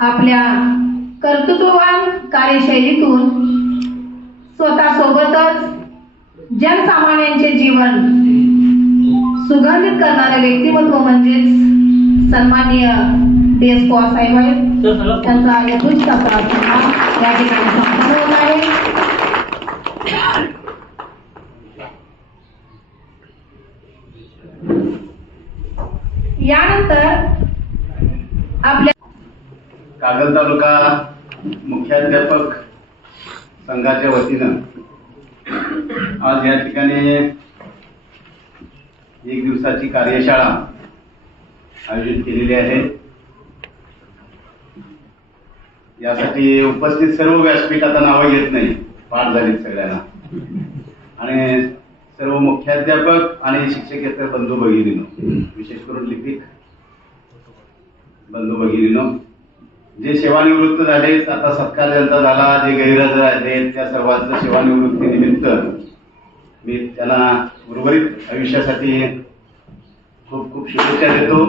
आपल्या कर्तृत्ववान कार्यशैलीतून स्वतःसोबतच जनसामान्यांचे जीवन सुगंधित करणारे व्यक्तिमत्व म्हणजेच सन्माननीय DS पवार साहेब आहेत. त्यांचा यथोचित असा सन्मान या ठिकाणी संपन्न होत आहे. यानंतर आपल्या कागल तालुका मुख्याध्यापक संघाच्या वतीनं आज या ठिकाणी एक दिवसाची कार्यशाळा आयोजित केलेली आहे. यासाठी उपस्थित सर्व व्यासपीठ आता नावं घेत नाही, पाठ झालीत सगळ्यांना, आणि सर्व मुख्याध्यापक आणि शिक्षकेतर बंधू भगिनीनो, विशेष करून लिपिक बंधू भगिनीनो, जे सेवानिवृत्त झालेत, आता सत्कार ज्यांचा झाला, जे गैरहजर आहेत, त्या सर्वांचं सेवानिवृत्तीनिमित्त मी त्यांना उर्वरित आयुष्यासाठी खूप खूप शुभेच्छा देतो.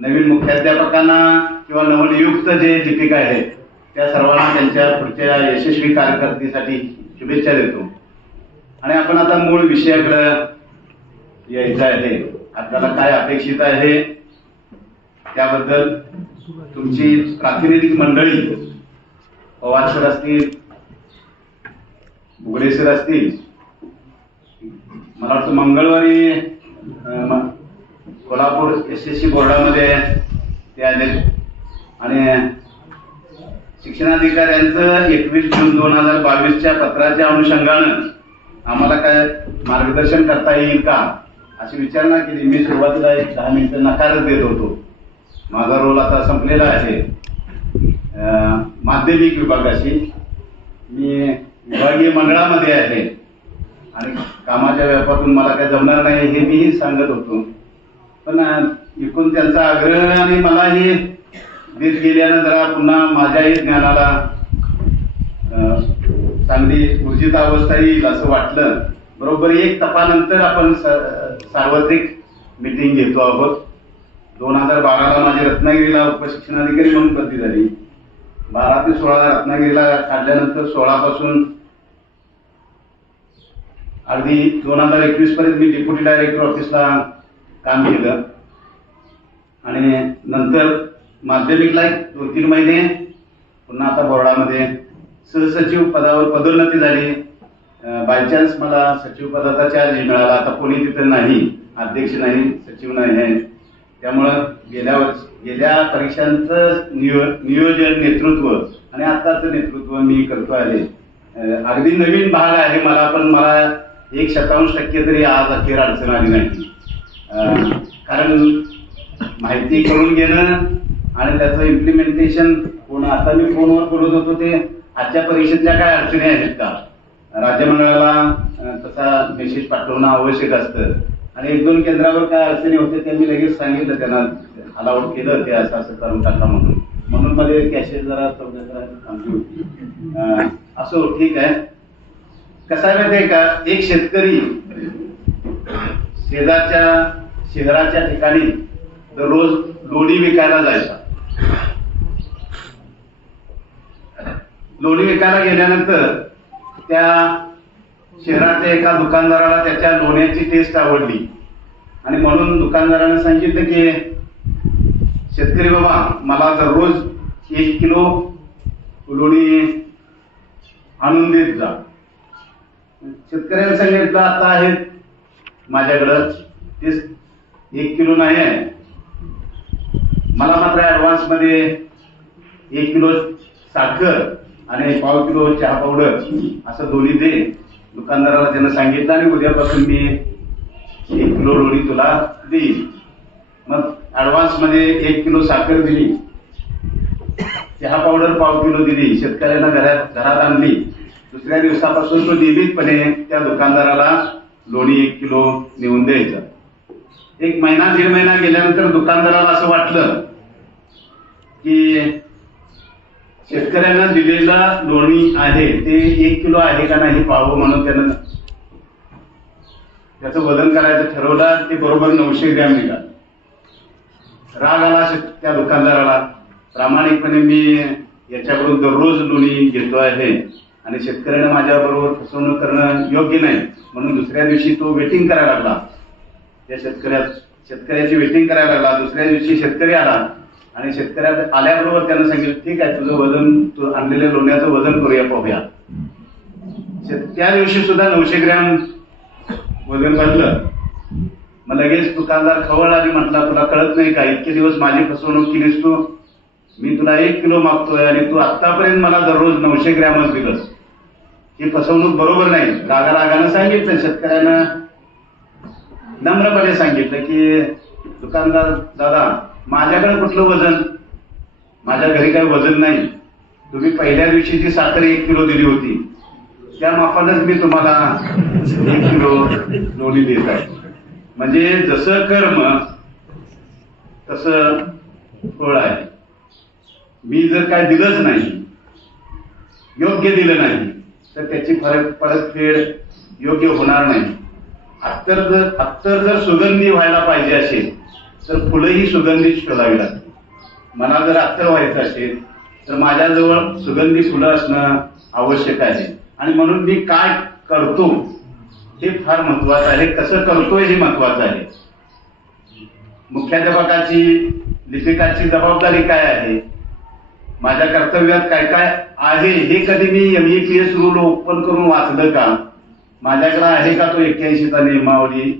नवीन मुख्याध्यापकांना किंवा नवनियुक्त जे लिपिक आहेत त्या सर्वांना त्यांच्या पुढच्या यशस्वी कारकिर्दीसाठी शुभेच्छा देतो. आणि आपण आता मूळ विषयाकडे यायचं आहे. आपल्याला काय अपेक्षित आहे त्याबद्दल तुमची प्रातिनिधिक मंडळी, पवार सर असतील, बुगडे सर असतील, मला वाटतं मंगळवारी कोल्हापूर SSC बोर्डामध्ये ते आले, आणि शिक्षणाधिकाऱ्यांचं 21 जून 2022च्या पत्राच्या अनुषंगानं आम्हाला काय मार्गदर्शन करता येईल का अशी विचारणा केली. मी सुरुवातीला 10 मिनिटं नकारच देत होतो. माझा रोल आता संपलेला आहे. माध्यमिक विभागाशी मी विभागीय मंडळामध्ये आहे आणि कामाच्या व्यापातून मला काय जमणार नाही हे मीही सांगत होतो. पण एकूण त्यांचा आग्रह आणि मलाही देत गेल्यानं जरा पुन्हा माझ्याही ज्ञानाला चांगली ऊर्जित अवस्था येईल असं वाटलं. बरोबर 1 तपानंतर आपण सार्वत्रिक मीटिंग घेतो आहोत. 2012ला माझी रत्नागिरीला उपशिक्षणाधिकारी म्हणून बदली झाली. 12 ते 16 रत्नागिरीला काढल्यानंतर 16 पासून अगदी 2021 पर्यंत मी डेप्युटी डायरेक्टर ऑफिसला काम केलं, आणि नंतर माध्यमिकला 2-3 महिने, पुन्हा आता बोर्डामध्ये सहसचिव पदावर पदोन्नती झाली. बायचान्स मला सचिव पदाचा चार्ज मिळाला. आता कोणी तिथं नाही, अध्यक्ष नाही, सचिव नाही आहे. त्यामुळं गेल्या परीक्षांचं नियोजन, नेतृत्व आणि आताचं नेतृत्व मी करतो आहे. अगदी नवीन भाग आहे मला, पण मला 1% तरी आज अखेर अडचण आली नाही. कारण माहिती करून घेणं आणि त्याचं इम्प्लिमेंटेशन होणं. आता मी फोनवर बोलत होतो, ते आजच्या परीक्षेतल्या काय अडचणी आहेत का, राज्यमंडळाला तसा मेसेज पाठवणं आवश्यक असतं, आणि 1-2 केंद्रावर काय अडचणी होते ते मी लगेच सांगितलं, त्यांना अलाउड केलं ते असं करून टाका म्हणून मध्ये कॅशेट जरा थांबली होती. असो, ठीक आहे. कसं आहे माहिती का, एक शेतकरी शेजारच्या शहराच्या ठिकाणी दररोज लोणी विकायला जायचा. लोणी विकायला गेल्यानंतर त्या शहरातल्या एका दुकानदाराला त्याच्या लोण्याची टेस्ट आवडली, आणि म्हणून दुकानदाराने सांगितलं की शेतकरी बाबा, मला दररोज 1 किलो लोणी आणून देत जा. शेतकऱ्याने सांगितलं, आता आहेत माझ्याकडं ते 1 किलो नाही आहे, मला मात्र ऍडव्हान्स मध्ये 1 किलो साखर आणि 1/2 किलो चहा पावडर असं दोन्ही दे. दुकानदाराला त्यानं सांगितलं, आणि उद्यापासून मी 1 किलो लोणी तुला देईल. मग ऍडव्हान्स मध्ये 1 किलो साखर दिली, चहा पावडर 1/2 किलो दिली, शेतकऱ्यांना घरात आणली. दुसऱ्या दिवसापासून तो नियमितपणे त्या दुकानदाराला लोणी 1 किलो नेऊन द्यायचा. 1 महिना 1.5 महिना गेल्यानंतर दुकानदाराला असं वाटलं की शेतकऱ्यांना दिलेला लोणी आहे ते 1 किलो आहे का नाही पाहावं, म्हणून त्यानं त्याचं वजन करायचं ठरवलं. ते बरोबर 900 ग्रॅम निघालं. राग आला त्या दुकानदाराला, प्रामाणिकपणे मी याच्याकडून दररोज लोणी घेतो आहे आणि शेतकऱ्याने माझ्याबरोबर फसवणूक करणं योग्य नाही म्हणून दुसऱ्या दिवशी तो वेटिंग करायला लागला. त्या शेतकऱ्याची वेटिंग करायला लागला. दुसऱ्या दिवशी शेतकरी आला आणि शेतकऱ्या आल्याबरोबर त्यानं सांगितलं ठीक आहे तुझं वजन, तू आणलेल्या लोण्याचं वजन करूया पाहूया. त्या दिवशी सुद्धा 900 ग्रॅम वजन वाढलं. मग लगेच दुकानदार खवळ आली, म्हटला तुला कळत नाही का, इतके दिवस माझी फसवणूक केलीस तू, मी तुला 1 किलो मागतोय आणि तू आतापर्यंत मला दररोज 900 ग्रॅमच दिलंस, ही फसवणूक बरोबर नाही. रागारागानं सांगितलं शेतकऱ्यानं, नम्रपणे सांगितलं की दुकानदार दादा माझ्याकडे कुठलं वजन, माझ्या घरी काही वजन नाही, तुम्ही पहिल्या दिवशी जी साखर 1 किलो दिली होती त्या मापानच मी तुम्हाला 1 किलो लोणी देत आहे. म्हणजे जसं कर्म तसं फळ आहे. मी जर काय दिलंच नाही, योग्य दिलं नाही तर त्याची परतफेड योग्य होणार नाही. अत्तर जर सुगंधी व्हायला पाहिजे असेल तर फुलंही सुगंधी शोधावी लागते. मला जर अत्तर व्हायचं असेल तर माझ्याजवळ सुगंधी फुलं असणं आवश्यक आहे. आणि म्हणून मी काय करतो हे फार महत्वाचं आहे, कसं करतोय हे महत्वाचं आहे. मुख्याध्यापकाची, लिपिकाची जबाबदारी काय आहे, माझ्या कर्तव्यात काय काय आहे हे कधी मी MEPS रूल ओपन करून वाचलं का, माझ्याकडे आहे का तो 81चा नियमावली,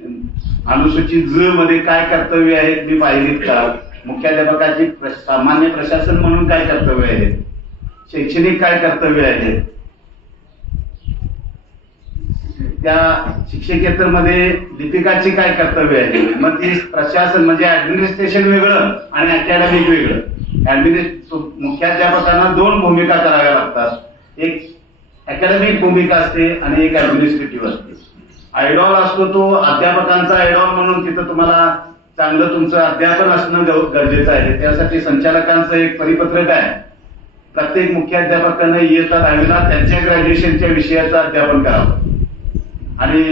अनुसूचित ज मध्ये काय कर्तव्य आहेत मी पाहिलीत का, मुख्याध्यापकाची सामान्य प्रशासन म्हणून काय कर्तव्य आहेत, शैक्षणिक काय कर्तव्य आहेत, त्या शिक्षकेतर मध्ये लिपिकाची काय कर्तव्य आहे. मग ती प्रशासन म्हणजे ऍडमिनिस्ट्रेशन वेगळं आणि अकॅडमिक वेगळं. मुख्याध्यापकांना 2 भूमिका कराव्या लागतात, एक अकॅडमिक भूमिका असते आणि एक ऍडमिनिस्ट्रेटिव्ह असते. आयडॉल असतो तो अध्यापकांचा आयडॉल म्हणून तिथं तुम्हाला चांगलं तुमचं अध्यापन असणं गरजेचं आहे. त्यासाठी संचालकांचं एक परिपत्रक आहे, प्रत्येक मुख्याध्यापकांना इयत्ता 10वीला त्यांच्या ग्रॅज्युएशनच्या विषयाचं अध्यापन करावं. आणि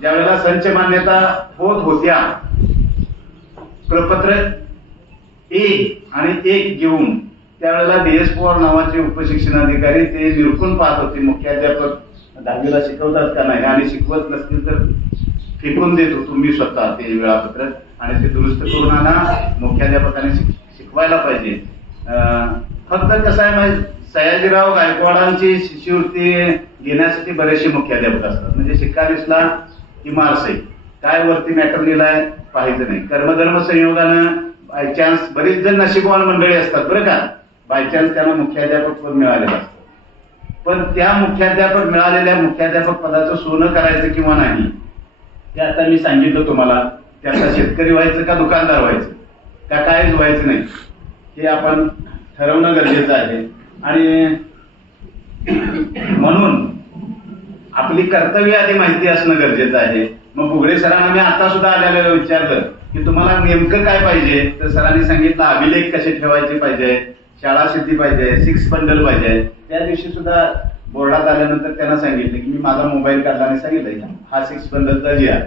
ज्यावेळेला संच मान्यता होत होत्या, प्रपत्र 1 आणि 1 घेऊन त्यावेळेला DS पवार नावाचे उपशिक्षणाधिकारी ते निरखून पाहत होते मुख्याध्यापक 10वीला शिकवतात का नाही, आणि शिकवत नसतील तर फेकून देत होतो मी स्वतः ते वेळापत्रक, आणि ते दुरुस्त करून आणा, मुख्याध्यापकाने शिकवायला पाहिजे. फक्त कसं आहे माहिती, सयाजीराव गायकवाडांची शिष्यवृत्ती घेण्यासाठी बरेचसे मुख्याध्यापक असतात. म्हणजे शिक्का दिसला की मार्क्स आहे, काय वरती मॅटर लिहिलाय पाहायचं नाही. कर्मधर्म संयोगानं बायचान्स बरीच जण नशीबवान मंडळी असतात बरं का, बायचान्स त्यांना मुख्याध्यापक पद मिळालेलं असतं. पण त्या मुख्याध्यापक मिळालेल्या मुख्याध्यापक पदाचं सोनं करायचं किंवा नाही ते आता मी सांगितलं तुम्हाला. त्याचा शेतकरी व्हायचं का दुकानदार व्हायचं का कायच व्हायचं नाही हे आपण ठरवणं गरजेचं आहे. आणि म्हणून आपली कर्तव्य आधी माहिती असणं गरजेचं आहे. मग बुगडे सरांना मी आता सुद्धा आलेलं विचारलं की तुम्हाला नेमकं काय पाहिजे, तर सरांनी सांगितलं अभिलेख कसे ठेवायचे पाहिजे, शाळा सिद्धी पाहिजे, 6 बंडल पाहिजे. त्या दिवशी सुद्धा बोर्डात आल्यानंतर त्यांना सांगितलं की मी माझा मोबाईल काढला आणि सांगितलं हा 6 बंडलचा जी आहे,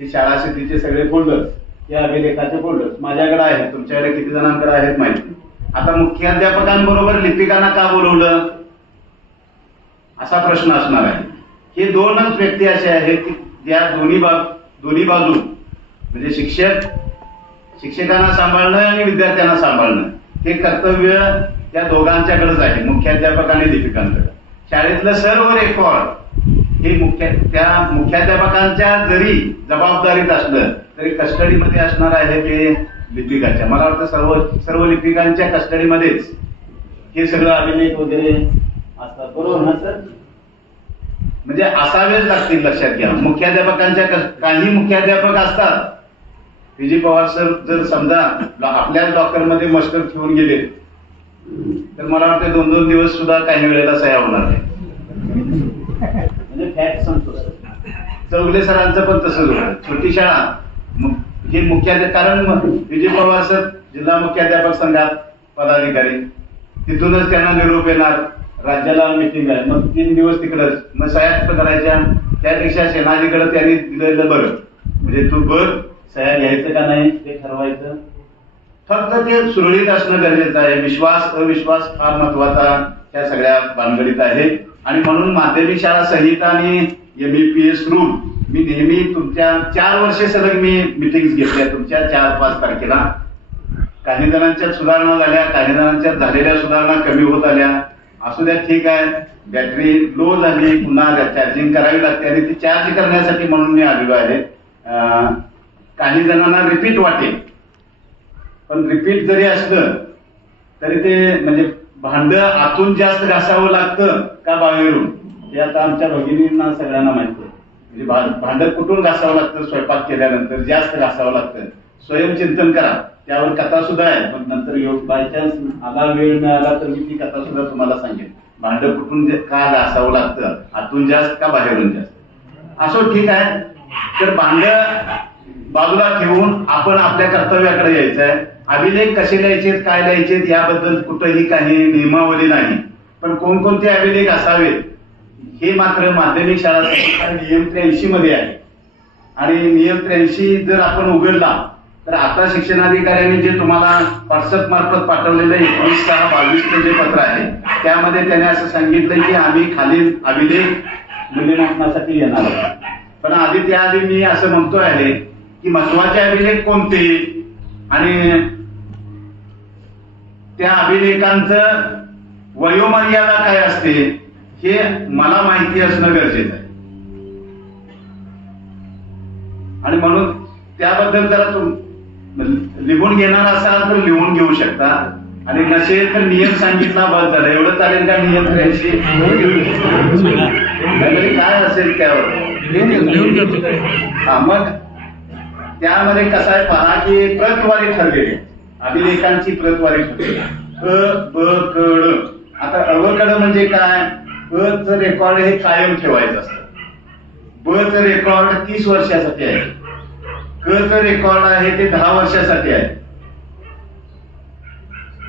हे शाळा सिद्धीचे सगळे फोल्डर्स, हे अभिलेखाचे फोल्डर्स माझ्याकडे आहेत, तुमच्याकडे किती जणांकडे आहेत माहिती. आता मुख्याध्यापकांबरोबर लिपिकांना का बोलवलं असा प्रश्न असणार आहे. हे 2च व्यक्ती असे आहेत की ज्या दोन्ही बाजू म्हणजे शिक्षकांना सांभाळणं आणि विद्यार्थ्यांना सांभाळणं हे कर्तव्य त्या दोघांच्याकडेच आहे, मुख्याध्यापक आणि लिपिकांकडे. शाळेतलं सर्व रेकॉर्ड हे मुख्याध्यापकांच्या जरी जबाबदारीत असलं तरी कस्टडीमध्ये असणार आहे ते लिपिकाच्या. मला वाटतं सर्व लिपिकांच्या कस्टडीमध्येच हे सगळं अभिलेख वगैरे असतात, बरोबर ना सर? म्हणजे असावेच लागतील, लक्षात घ्या. मुख्याध्यापकांच्या काही मुख्याध्यापक असतात, PG पवार सर जर समजा आपल्याच लॉकरमध्ये मस्टर ठेवून गेले तर मला वाटतं 2-2 दिवस सुद्धा काही वेळेला सह्या होणार नाही. म्हणजे फॅक्ट सांगतो सर. चौगले सरांचं पण तसंच होतं. छोटी शाळा हे मुख्याध्यापक, कारण PG पवार सर जिल्हा मुख्याध्यापक संघात पदाधिकारी, तिथूनच त्यांना निरोप येणार राज्याला मीटिंग आहे, मग 3 दिवस तिकडच, मग सह्या कुठं करायच्या, त्यापेक्षा सेनाजीकडे त्यांनी दिलेलं बरं. म्हणजे तू बघ सह्या घ्यायचं का नाही ते ठरवायचं फक्त ते सुरळीत असणं गरजेचं आहे. विश्वास अविश्वास फार महत्वाचा ह्या सगळ्या भानगडीत आहे. आणि म्हणून माध्यमिक शाळा संहिता आणि MEPS रूल मी नेहमी तुमच्या 4 वर्षे सलग मी मिटिंग्स घेतल्या तुमच्या 4-5 तारखेला. काही जणांच्या सुधारणा झाल्या, काही जणांच्या झालेल्या सुधारणा कमी होत आल्या. असू द्या, ठीक आहे. बॅटरी लो झाली, पुन्हा चार्जिंग करावी लागते आणि ती चार्ज करण्यासाठी म्हणून मी आलेलो आहे. काही जणांना रिपीट वाटेल, पण रिपीट जरी असलं तरी ते म्हणजे भांड आतून जास्त घासावं लागतं का बाहेरून, हे आता आमच्या भगिनींना सगळ्यांना माहिती आहे. म्हणजे भांड कुठून घासावं लागतं, स्वयंपाक केल्यानंतर जास्त घासावं लागतं. स्वयंचिंतन करा, त्यावर कथा सुद्धा आहे. पण नंतर योग बायचान्स आला, वेळ मिळाला तर मी ती कथा सुद्धा तुम्हाला सांगेन. भांड कुठून का घासावं लागतं, आतून जास्त का बाहेरून जास्त. असो, ठीक आहे. तर भांड बाजूला ठेवून आपण आपल्या कर्तव्याकडे यायचं आहे. अभिलेख कसे लिहायचे, काय लिहायचे याबद्दल कुठेही काही नियमावली नाही. पण कोणकोणते अभिलेख असावेत हे मात्र माध्यमिक शाळा संहिता नियम 83 मध्ये आहे. आणि नियम 83 जर आपण उघडला तर आता शिक्षणाधिकाऱ्यांनी जे तुम्हाला व्हॉट्सअप मार्फत पाठवलेलं 19/6/22 जे पत्र आहे त्यामध्ये त्याने असं सांगितलं की आम्ही खालील अभिलेख मूल्यमापनासाठी येणार आहोत. पण आधी त्याआधी मी असं म्हणतो आहे की महत्वाचे अभिलेख कोणते आणि त्या अभिलेखांचं वयोमर्यादा काय असते हे मला माहिती असणं गरजेचं आहे. आणि म्हणून त्याबद्दल जरा लिहून घेणार असाल तर लिहून घेऊ शकता. आणि नसेल तर नियम सांगितला बस झालं. एवढं चालेल का? नियम 83 काय असेल त्यावर मग त्यामध्ये कसं आहे पहा की प्रतवारी ठरलेली अभिलेखांची प्रतवारी ठरलेली ब क ड. आता अवकड म्हणजे काय? च रेकॉर्ड हे कायम ठेवायचं असतं. ब च रेकॉर्ड 30 वर्षासाठी आहे. क च रेकॉर्ड आहे ते 10 वर्षासाठी आहे.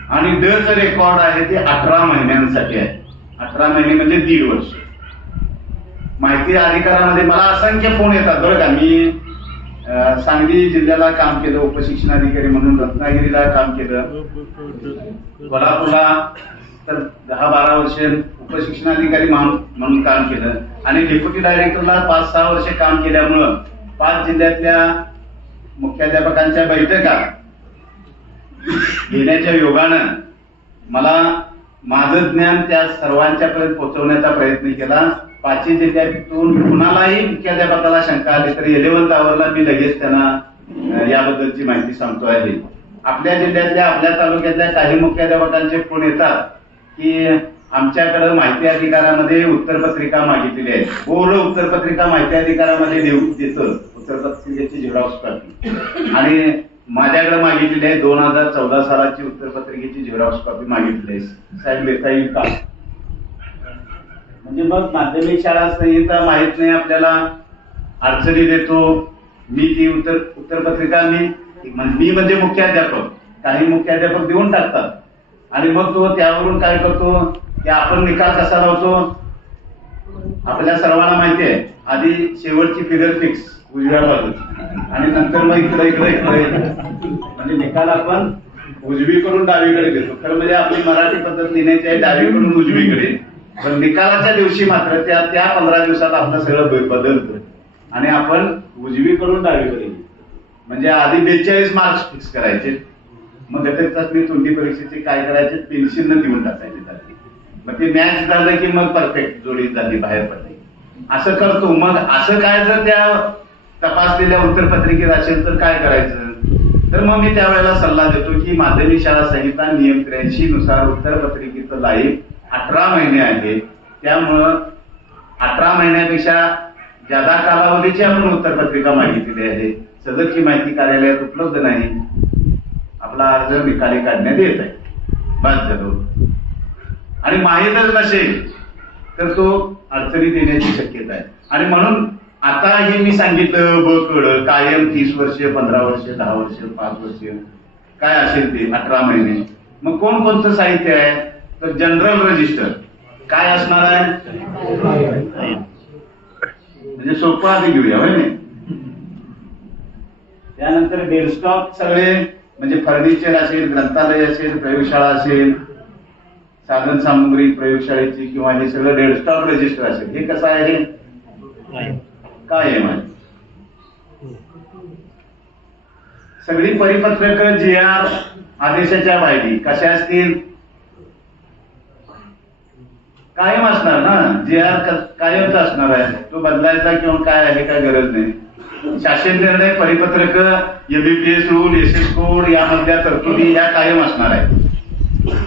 आणि ड च रेकॉर्ड आहे ते 18 महिन्यांसाठी आहे. 18 महिने म्हणजे 1.5 वर्ष. माहिती अधिकारामध्ये मला असंख्य फोन येतात बरं का. मी सांगली जिल्ह्याला काम केलं उपशिक्षणाधिकारी म्हणून, रत्नागिरीला काम केलं, कोल्हापूरला तर 10-12 वर्ष उपशिक्षणाधिकारी म्हणून काम केलं आणि डेप्युटी डायरेक्टरला 5-6 वर्ष काम केल्यामुळं 5 जिल्ह्यातल्या मुख्याध्यापकांच्या बैठका घेण्याच्या योगानं मला माझं ज्ञान त्या सर्वांच्यापर्यंत पोहोचवण्याचा प्रयत्न केला. 5 जिल्ह्यातून कुणालाही मुख्याध्यापकाला शंका आली तरी 11th आवरला मी लगेच त्यांना याबद्दलची माहिती सांगतो आहे. आपल्या जिल्ह्यातल्या आपल्या तालुक्यातल्या काही मुख्याध्यापकांचे फोन येतात की आमच्याकडे माहिती अधिकारामध्ये उत्तरपत्रिका मागितलेली आहे. बोर्ड उत्तरपत्रिका माहिती अधिकारामध्ये देतं, उत्तरपत्रिकेची झेरॉक्स कॉपी. आणि माझ्याकडे मागितलेली आहे 2014 सालाची उत्तरपत्रिकेची झेरॉक्स कॉपी मागितली आहे. साहेब देता येईल का? म्हणजे मग माध्यमिक शाळा संहिता माहित नाही आपल्याला, अडचणी देतो. मी ती उत्तरपत्रिका मी म्हणजे मुख्याध्यापक, काही मुख्याध्यापक देऊन टाकतात आणि मग तो त्यावरून काय करतो की आपण निकाल कसा लावतो आपल्या सर्वांना माहिती आहे. आधी शेवटची फिगर फिक्स उजव्या बाजूची आणि नंतर मग इकडे म्हणजे निकाल आपण उजवीकडून डावीकडे देतो. खरं म्हणजे आपली मराठी पद्धत लिहिण्याची आहे डावीकडून उजवीकडे. पण निकालाच्या दिवशी मात्र त्या 15 दिवसात आपलं सगळं बदलतं आणि आपण उजवीकडून डावीकडे. म्हणजे आधी 42 मार्क्स फिक्स करायचे, मग घटक चाचणी तोंडी परीक्षेचे काय करायचे पेन्सिलनं देऊन टाकायचे त्याची. मग ते मॅच झालं की मग परफेक्ट जोडी झाली, बाहेर पडली. असं करतो. मग असं काय जर त्या तपासलेल्या उत्तरपत्रिकेत असेल तर काय करायचं? तर मग मी त्यावेळेला सल्ला देतो की माध्यमिक शाळा संहिता नियम 83 नुसार उत्तरपत्रिकेचं लाईफ 18 महिने आहे. त्यामुळं 18 महिन्यापेक्षा जादा कालावधीची आपण उत्तरपत्रिका मागितलेली आहे. सदरची माहिती कार्यालयात उपलब्ध नाही. आपला अर्ज निकाली काढण्यात येत आहे. बस झालं. आणि माहीतच नसेल तर तो अडचणी देण्याची शक्यता आहे. आणि म्हणून आता हे मी सांगितलं बकड कायम 30 वर्ष 15 वर्ष 10 वर्ष 5 वर्ष काय असेल ते 18 महिने. मग कोणकोणतं साहित्य आहे तर जनरल रजिस्टर काय असणार आहे म्हणजे सोपं आधी घेऊया होय नाही. त्यानंतर डेडस्टॉक सगळे म्हणजे फर्निचर असेल, ग्रंथालय असेल, प्रयोगशाळा असेल, साधन सामुग्री प्रयोगशाळेची किंवा हे सगळं डेस्कटॉप रजिस्टर असेल, हे कसं आहे? कायम आहे. सगळी परिपत्रक जी आदेशाच्या बाहेर कशा असतील? कायम असणार ना. जे कायमच असणार आहे, तो बदलायचा किंवा काय आहे काय गरज नाही. शासन निर्णय, परिपत्रक, एबीपीएस रूल, एसएस कोड यामधल्या तरतुदी ह्या कायम असणार आहे.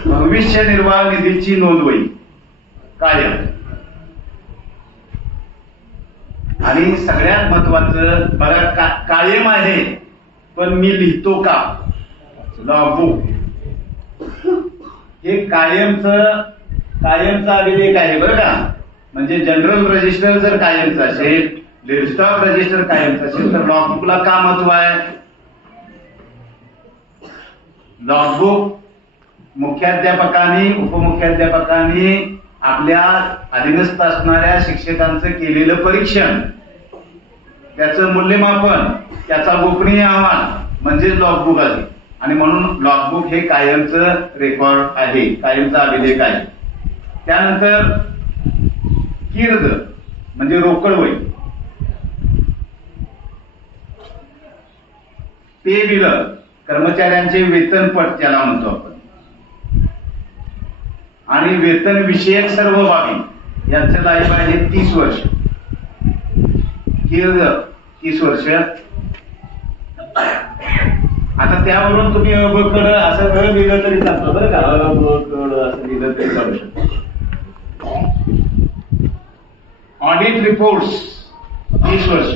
भविष्य निर्वाह निधीची नोंदवही कायम. आणि सगळ्यात महत्वाचं बघा, कायम आहे पण मी लिहितो का? लॉगबुक हे कायमचा अभिलेख आहे बरं का. म्हणजे जनरल रजिस्टर जर कायमचं असेल, डेस्कटॉप रजिस्टर कायमचं असेल, तर लॉगबुकला का महत्व आहे? लॉगबुक मुख्याध्यापकांनी, उपमुख्याध्यापकांनी आपल्या अधीनस्थ असणाऱ्या शिक्षकांचं केलेलं परीक्षण, त्याचं मूल्यमापन, त्याचा गोपनीय अहवाल म्हणजे लॉगबुक आहे. आणि म्हणून लॉगबुक हे कायमचं रेकॉर्ड आहे, कायमचा अभिलेख आहे. त्यानंतर कीर्द म्हणजे रोकड वही, पे बिल, कर्मचाऱ्यांचे वेतनपट त्याला म्हणतो आपण, आणि वेतन विषयक सर्व बाबी यांचं लाईफ आहे 30 वर्ष. कीर्द 30 वर्ष. आता त्यावरून तुम्ही अबकड असं लिहिलं तरी चालतं बरं का. अबकड असं लिहिलं तरी चालू शकतं. ऑडिट रिपोर्ट्स 30 वर्ष.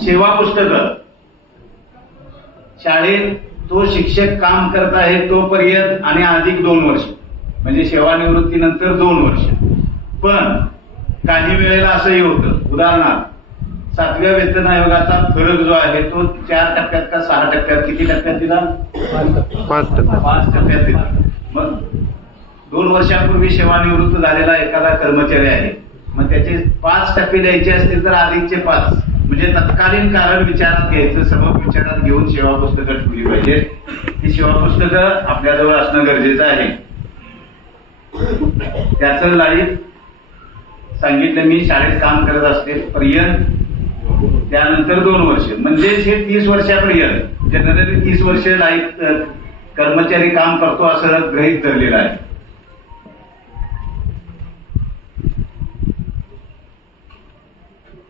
सेवा पुस्तक, शाळेत तो शिक्षक काम करत आहे तोपर्यंत आणि अधिक 2 वर्ष, म्हणजे सेवानिवृत्तीनंतर 2 वर्ष. पण काही वेळेला असंही होतं, उदाहरणार्थ 7व्या वेतन आयोगाचा फरक जो आहे तो 4 टक्क्यात का 6 टक्क्यात, किती टक्क्यात दिला? 5 टक्क्यात दिला. मग 2 वर्षांपूर्वी सेवानिवृत्त झालेला एखादा कर्मचारी आहे, मग त्याचे 5% द्यायचे असतील तर अधिकचे 5, म्हणजे तत्कालीन कारण विचारात घ्यायचं, सबब विचारात घेऊन सेवा पुस्तकं ठेवली पाहिजे. ही सेवा पुस्तकं आपल्याजवळ असणं गरजेचं आहे. त्याचं लाईफ सांगितलं मी, शाळेत काम करत असते पर्यंत, त्यानंतर 2 वर्ष, म्हणजे हे 30 वर्षापर्यंत. जनरली 30 वर्ष लाईफ कर्मचारी काम करतो असं गृहीत धरलेलं आहे.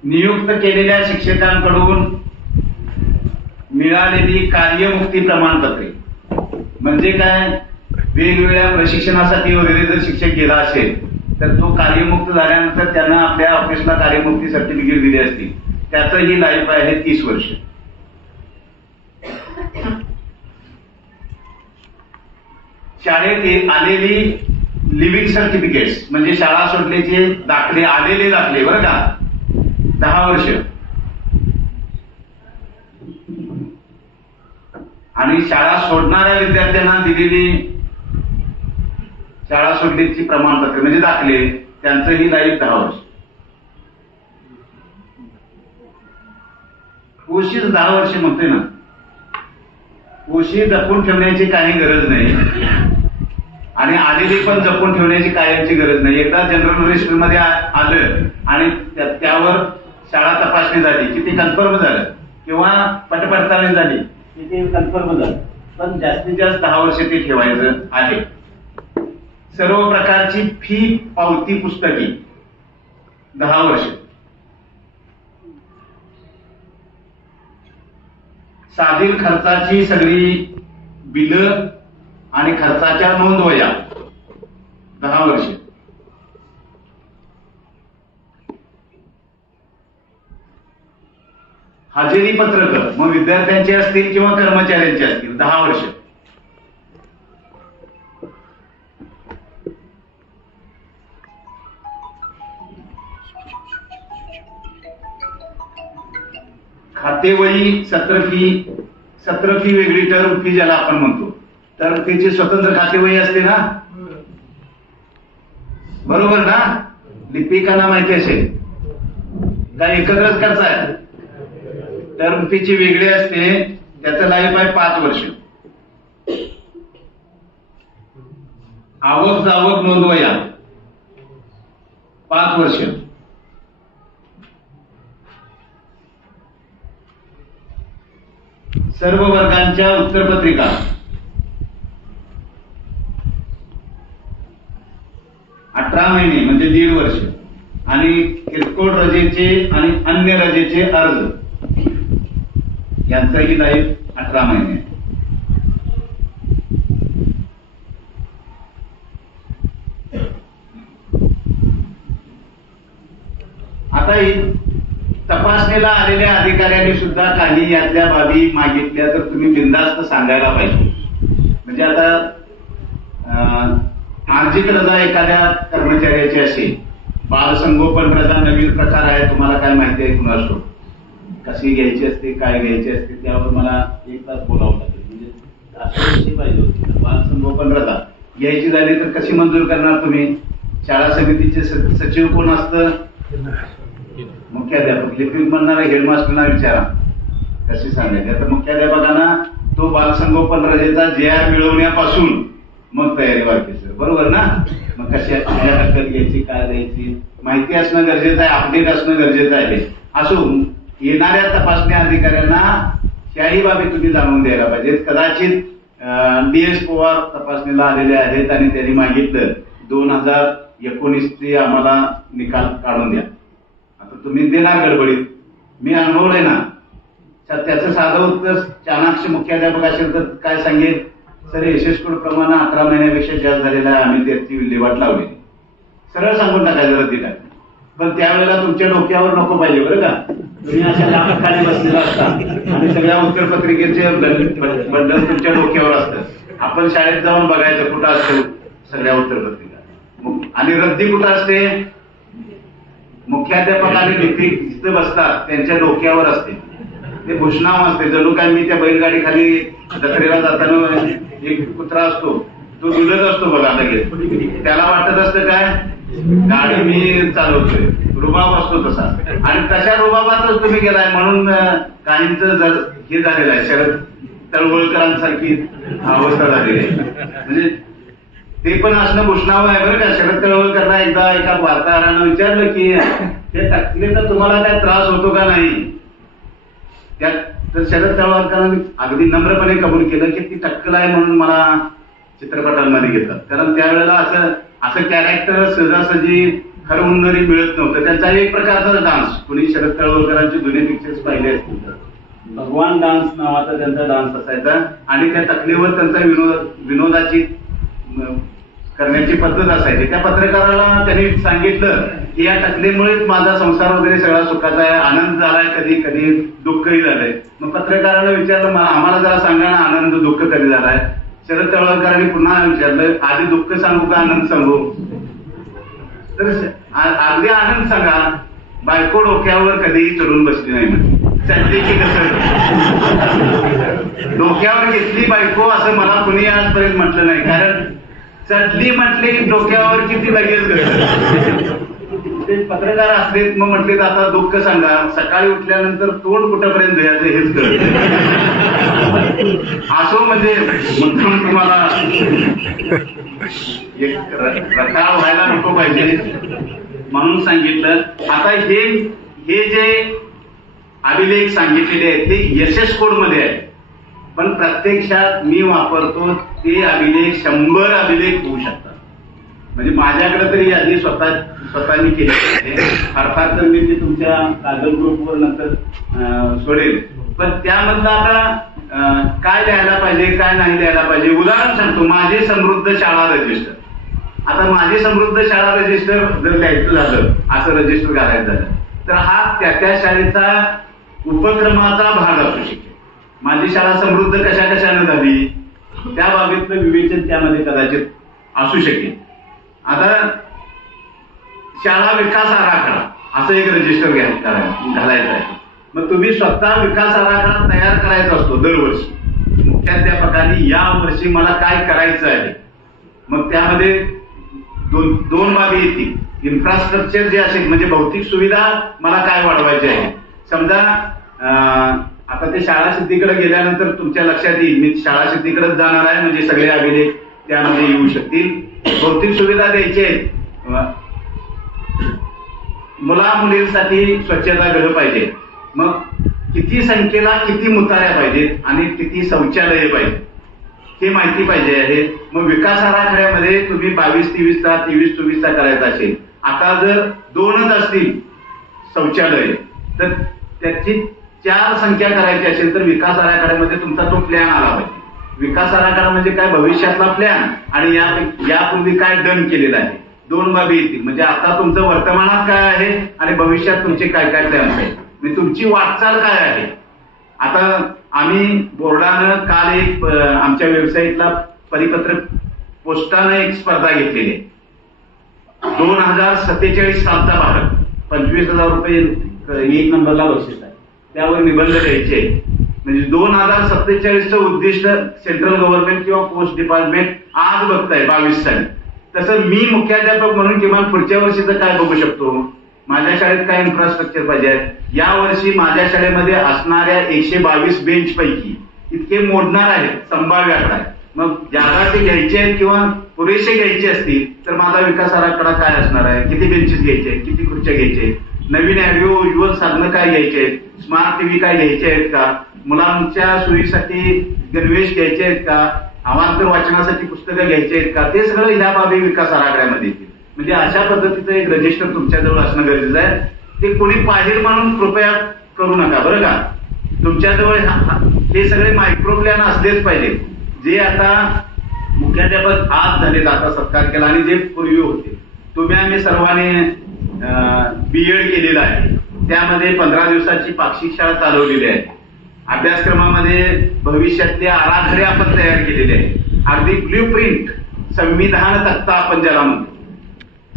नियुक्त केलेल्या शिक्षकांकडून मिळालेली कार्यमुक्ती प्रमाणपत्रे म्हणजे काय? वेगवेगळ्या प्रशिक्षणासाठी वगैरे जर शिक्षक गेला असेल तर तो कार्यमुक्त झाल्यानंतर त्यांना आपल्या ऑफिसला कार्यमुक्ती सर्टिफिकेट दिली असती. त्याचं ही लाईफ आहे 30 वर्ष. शाळेत आलेली लिव्हिंग सर्टिफिकेट्स म्हणजे शाळा सोडल्याचे दाखले, आलेले दाखले बरं का, 10 वर्ष. आणि शाळा सोडणाऱ्या विद्यार्थ्यांना दिलेली शाळा सोडल्याची प्रमाणपत्र म्हणजे दाखले, त्यांचंही लाईफ 10 वर्ष. कोशी 10 वर्ष म्हणतोय ना. कोशी जपून ठेवण्याची काही गरज नाही आणि आलेली पण जपून ठेवण्याची कायमची गरज नाही. एकदा जनरल रजिस्टर मध्ये आलं आणि त्यावर शाळा तपासणी झाली, किती कन्फर्म झालं किंवा पटपडताळणी झाली, किती कन्फर्म झालं, पण जास्तीत जास्त 10 वर्ष ते ठेवायचं आहे. सर्व प्रकारची फी पावती पुस्तके 10 वर्ष. साधील खर्चाची सगळी बिलं आणि खर्चाच्या नोंदवह्या 10 वर्ष. हजेरी पत्रक मग विद्यार्थ्यांचे असतील किंवा कर्मचाऱ्यांचे असतील 10 वर्ष. खातेवही, सत्र फी वेगळी, टर्म फी ज्याला आपण म्हणतो, तर त्याची स्वतंत्र खातेवही असते ना, बरोबर ना? लिपिकांना माहिती असेल काय एकत्रच करताय? टर्म फीची वेगळी असते, त्याचं लाईफ आहे 5 वर्ष. आवक जावक नोंदवया 5 वर्ष. सर्व वर्गांच्या उत्तरपत्रिका 18 महिने म्हणजे 1.5 वर्ष. आणि किरकोळ रजेचे आणि अन्य रजेचे अर्ज यांचाही लाईफ 18 महिने. आता तपासणीला आलेल्या अधिकाऱ्यांनी सुद्धा काही यातल्या बाबी मागितल्या तर तुम्ही बिनधास्त सांगायला पाहिजे. म्हणजे आता आर्थिक रजा एखाद्या कर्मचाऱ्याची असेल, बालसंगोपन रजा नवीन प्रकार आहे, तुम्हाला काय माहिती आहे कुणास ठाऊक, कशी घ्यायची असते, काय घ्यायची असते, त्यावर मला 1 तास बोलावं लागेल. म्हणजे अशी पाहिजे होती. बालसंगोपन रजा घ्यायची झाली तर कशी मंजूर करणार तुम्ही? शाळा समितीचे सचिव कोण असतं? मुख्याध्यापक. लिपिक म्हणणारा हेडमास्टरना विचारा कशी सांगायची. आता मुख्याध्यापकांना तो बालसंगोपन रजेचा JR मिळवण्यापासून मग तयारी वाटते सर, बरोबर ना? मग कशा हरकत घ्यायची, काय द्यायची माहिती असणं गरजेचं आहे, अपडेट असणं गरजेचं आहे. असो येणाऱ्या तपासणी अधिकाऱ्यांना त्याही बाबी तुम्ही जाणून द्यायला पाहिजे. कदाचित DS पवार तपासणीला आलेले आहेत आणि त्यांनी मागितलं 2019 आम्हाला निकाल काढून द्या. आता तुम्ही देणार गडबडीत, मी अनुभवलंय ना. त्याचं साधं उत्तर चाणाक्ष मुख्याध्यापक असेल तर काय सांगेल, सर यशस्वी प्रमाण 18 महिन्यापेक्षा जास्त झालेला आहे, आम्ही त्याची विल्हेवाट लावली. सरळ सांगून टाकायचं रद्दी टाका. पण त्यावेळेला तुमच्या डोक्यावर नको पाहिजे बरं का. तुम्ही अशा लाखाखाली बसलेला असता आणि सगळ्या उत्तरपत्रिकेचे बंडल तुमच्या डोक्यावर असतं. आपण शाळेत जाऊन बघायचं कुठं असतं सगळ्या उत्तरपत्रिका. आणि रद्दी कुठं असते? मुख्याध्यापक आणि लिपिक जिथे बसतात त्यांच्या डोक्यावर असते. ते भूषणाव असते. जणू काय मी त्या बैलगाडी खाली जत्रेला जाताना एक कुत्रा असतो, तो दुलत असतो बघा लगेच. त्याला वाटत असतं काय, गाडी मी चालवतोय, रुबाब असतो तसा. आणि तशा रुबाबातच तुम्ही गेलाय म्हणून काहींच हे झालेलं आहे, शरद तळवळकरांसारखी अवस्था झालेली आहे. म्हणजे ते पण असणं भूषणावं आहे बरं का. शरद तळवळकरला एकदा एका वार्ताहरानं विचारलं की ते टाकले तर तुम्हाला काय त्रास होतो का नाही. त्यात तर शरद तळवळकरांनी अगदी नम्रपणे कबूल केलं की ती टक्कल आहे म्हणून मला चित्रपटांमध्ये घेतात. कारण त्यावेळेला असं कॅरेक्टर सहजासहजी खरं उन्नरी मिळत नव्हतं. त्यांचा एक प्रकारचा डान्स, कुणी शरद तळवळकरांचे जुने पिक्चर्स पाहिले असतील तर भगवान डान्स नावाचा त्यांचा डान्स असायचा. आणि त्या टकलीवर त्यांचा विनोदाची करण्याची पद्धत असायची. त्या पत्रकाराला त्यांनी सांगितलं की या टकलीमुळेच माझा संसार वगैरे सगळा सुखाचा आहे, आनंद झालाय, कधी कधी दुःखही झालंय. मग पत्रकारानं विचारलं आम्हाला जरा सांगा ना, आनंद दुःख कधी झालाय. शरद तळवळकरांनी पुन्हा विचारलं, आधी दुःख सांगू का आनंद सांगू? तर अगदी आनंद सांगा. बायको डोक्यावर कधीही चढून बसली नाही म्हणजे चढली की कसं डोक्यावर घेतली बायको असं मला कुणी आजपर्यंत म्हटलं नाही. कारण चढली म्हटली डोक्यावर किती लगेच ते पत्रकार असले मग म्हटले आता दुःख सांगा. सकाळी उठल्यानंतर तोंड कुठपर्यंत धुयाचं हेच कळत असो. म्हणजे मुद्दाम तुम्हाला एक रटाळ व्हायला नको पाहिजे म्हणून सांगितलं. आता हे जे अभिलेख सांगितलेले आहेत ते यशस कोड मध्ये आहेत. पण प्रत्यक्षात मी वापरतो ते अभिलेख 100 अभिलेख होऊ शकतात. म्हणजे माझ्याकडे तरी यादी स्वतःनी केली आहे. फार तर मी ती तुमच्या कागल ग्रुपवर नंतर सोडेल. पण त्यामधलं आता काय लिहायला पाहिजे, काय नाही लिहायला पाहिजे. उदाहरण सांगतो, माझी समृद्ध शाळा रजिस्टर. आता माझी समृद्ध शाळा रजिस्टर जर लिहायचं झालं, असं रजिस्टर घालायचं झालं तर हा त्या शाळेचा उपक्रमाचा भाग असू शकेल. माझी शाळा समृद्ध कशा कशाने झाली त्या बाबतीतलं विवेचन त्यामध्ये कदाचित असू शकेल. आता शाळा विकास आराखडा असं एक रजिस्टर घालायचं आहे. मग तुम्ही स्वतः विकास आराखडा तयार करायचा असतो दरवर्षी. मुख्याध्यापकांनी या वर्षी मला काय करायचं आहे, मग त्यामध्ये दोन बाबी येतील. इन्फ्रास्ट्रक्चर जे असेल म्हणजे भौतिक सुविधा मला काय वाढवायचे आहे. समजा आता ते शाळा सिद्धीकडे गेल्यानंतर तुमच्या लक्षात येईल मी शाळा सिद्धीकडेच जाणार आहे म्हणजे सगळे अभिलेख त्यामध्ये येऊ शकतील. भौतिक सुविधा द्यायचे आहेत. मुला मुलींसाठी स्वच्छतागृह पाहिजे. मग किती संख्येला किती मुताऱ्या पाहिजेत आणि किती शौचालये पाहिजे हे माहिती पाहिजे आहे. मग विकास आराखड्यामध्ये तुम्ही 22-23चा 23-24चा करायचा असेल. आता जर 2च असतील शौचालय तर त्याची 4 संख्या करायची असेल तर विकास आराखड्यामध्ये तुमचा तो प्लॅन आला पाहिजे. विकास आराखडा म्हणजे काय भविष्यातला प्लॅन आणि यापूर्वी काय डन केलेला आहे 2 बाबी येतील. म्हणजे आता तुमचं वर्तमानात काय आहे आणि भविष्यात तुमचे काय काय प्लॅन आहेत म्हणजे तुमची वाटचाल काय आहे. आता आम्ही बोर्डानं काल एक आमच्या वेबसाईटला परिपत्रक पोस्टानं एक स्पर्धा घेतलेली आहे. 2047 सालचा भारत 25,000 रुपये 1 नंबरला बक्षीस आहे. त्यावर निबंध द्यायचे म्हणजे 2047चं उद्दिष्ट सेंट्रल गव्हर्नमेंट किंवा पोस्ट डिपार्टमेंट आज बघताय 22 साली. तसं मी मुख्याध्यापक म्हणून किमान पुढच्या वर्षीचं काय बघू शकतो. माझ्या शाळेत काय इन्फ्रास्ट्रक्चर पाहिजे. या वर्षी माझ्या शाळेमध्ये असणाऱ्या 122 बेंच पैकी इतके मोडणार आहेत संभाव्य आकडा आहे. मग जागा ते घ्यायचे आहेत किंवा पुरेसे घ्यायचे असतील तर माझा विकास आराखडा काय असणार आहे. किती बेंचेस घ्यायचे आहेत, किती खुर्च्या घ्यायच्या आहेत, नवीन ऑडिओ व्हिज्युअल साधनं काय घ्यायचे आहेत, स्मार्ट टीव्ही काय घ्यायचे आहेत का, मुलांच्या सोयीसाठी गणवेश घ्यायचे आहेत का, अवांतर वाचनासाठी पुस्तकं घ्यायची आहेत का, ते सगळं ह्या बाबी विकास आराखड्यामध्ये येतील. म्हणजे अशा पद्धतीचं एक रजिस्टर तुमच्याजवळ असणं गरजेचं आहे. ते कोणी पाहिजे म्हणून कृपया करू नका बरं का. तुमच्याजवळ हे सगळे मायक्रो प्लॅन असलेच पाहिजे. जे आता मुख्याध्यापक आज झालेत आता सत्कार केला आणि जे पूर्वी होते तुम्ही आम्ही सर्वांनी बीएड केलेलं आहे. त्यामध्ये 15 दिवसाची पाक्षिक शाळा चालवलेली आहे. अभ्यासक्रमामध्ये भविष्यातले आराखडे आपण तयार केलेले आहे. अगदी ब्ल्यू प्रिंट संविधान तक्ता आपण ज्याला म्हणतो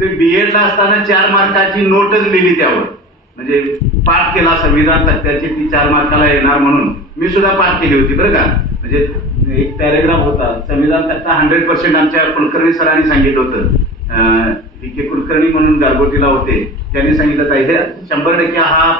ते बीएडला असताना 4 मार्काची नोटच लिहिली त्यावर म्हणजे पाठ केला संविधान तक्त्याची ती 4 मार्काला येणार म्हणून मी सुद्धा पाठ केली होती बरं का. म्हणजे एक पॅरेग्राफ होता संविधान तक्ता 100% आमच्या कुलकर्णी सरांनी सांगितलं होतं. के कुलकर्णी म्हणून गारगोटीला होते त्यांनी सांगितलं हे 100% हा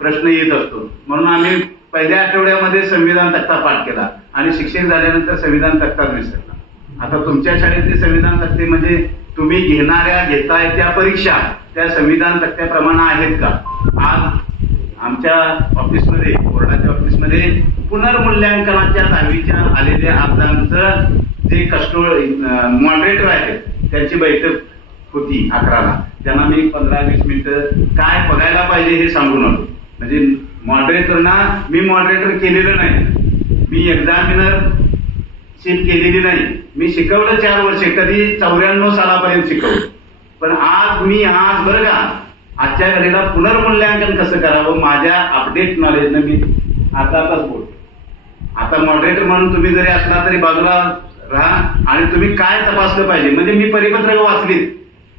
प्रश्न येत असतो म्हणून आम्ही पहिल्या आठवड्यामध्ये संविधान तक्ता पाठ केला आणि शिक्षक झाल्यानंतर संविधान तक्ताच विसरला. आता तुमच्या शाळेतले संविधान तक्ते म्हणजे तुम्ही घेताय त्या परीक्षा त्या संविधान तक्त्याप्रमाणे आहेत का. आज आमच्या ऑफिसमध्ये बोर्डाच्या ऑफिसमध्ये पुनर्मूल्यांकनाच्या 10वीच्या आलेल्या अर्जांचं जे मॉडरेटर आहेत त्यांची बैठक होती 11ला. त्यांना मी 15-20 मिनिटं काय बघायला पाहिजे हे सांगून आलो. म्हणजे मॉडरेटरना मी मॉडरेटर केलेलं नाही, मी एक्झामिनर शिप केलेली नाही. मी शिकवलं 4 वर्षे कधी 94 सालापर्यंत शिकवलं. पण आज बरं का आजच्या घडीला पुनर्मूल्यांकन कसं करावं माझ्या अपडेट नॉलेजनं मी आताच बोलतो. आता मॉडरेटर म्हणून तुम्ही जरी असला तरी बाजूला राहा आणि तुम्ही काय तपासलं पाहिजे. म्हणजे मी परिपत्रक वाचलीत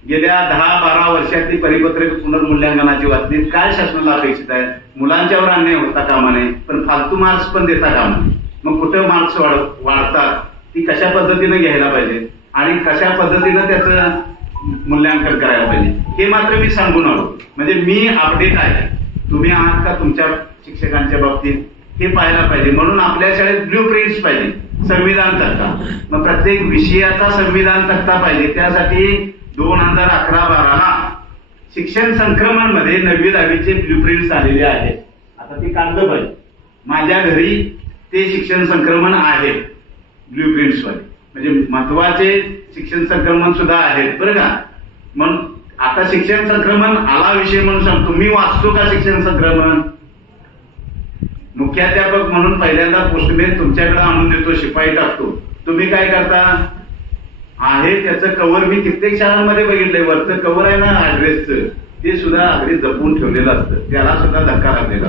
गेल्या 10-12 वर्षातली परिपत्रक पुनर्मूल्यांकनाची वाचलीत. काय शासनाला अपेक्षित आहे. मुलांच्यावर अन्याय होता कामा नये पण फालतू मार्क्स पण देता कामा नये. मग कुठं मार्क्स वाढतात ती कशा पद्धतीनं घ्यायला पाहिजे आणि कशा पद्धतीनं त्याचं मूल्यांकन करायला पाहिजे हे मात्र मी सांगून आलो. म्हणजे मी अपडेट आहे. तुम्ही आहात का तुमच्या शिक्षकांच्या बाबतीत हे पाहायला पाहिजे. म्हणून आपल्या शाळेत ब्ल्यू प्रिंट्स पाहिजे. संविधान तक्ता मग प्रत्येक विषयाचा संविधान तक्ता पाहिजे. त्यासाठी 2011-12ला शिक्षण संक्रमण मध्ये 9वी-10वीचे ब्ल्यू प्रिंट्स आलेले आहेत. आता ते काढलं पाहिजे. माझ्या घरी ते शिक्षण संक्रमण आहे ब्ल्यू प्रिंट्स वाले म्हणजे महत्वाचे शिक्षण संक्रमण सुद्धा आहेत बरं का. म्हणून आता शिक्षण संक्रमण आला विषय म्हणून सांगतो. मी वाचतो का शिक्षण संक्रमण. मुख्याध्यापक म्हणून पहिल्यांदा पोस्टमॅन तुमच्याकडे आणून देतो, शिपाई टाकतो. तुम्ही काय करता आहे त्याचं कव्हर मी कित्येक शाळांमध्ये बघितलंय. वरचं कव्हर आहे ना ऍड्रेसचं ते सुद्धा अगदी जपून ठेवलेलं असतं. त्याला सुद्धा धक्का लागलेला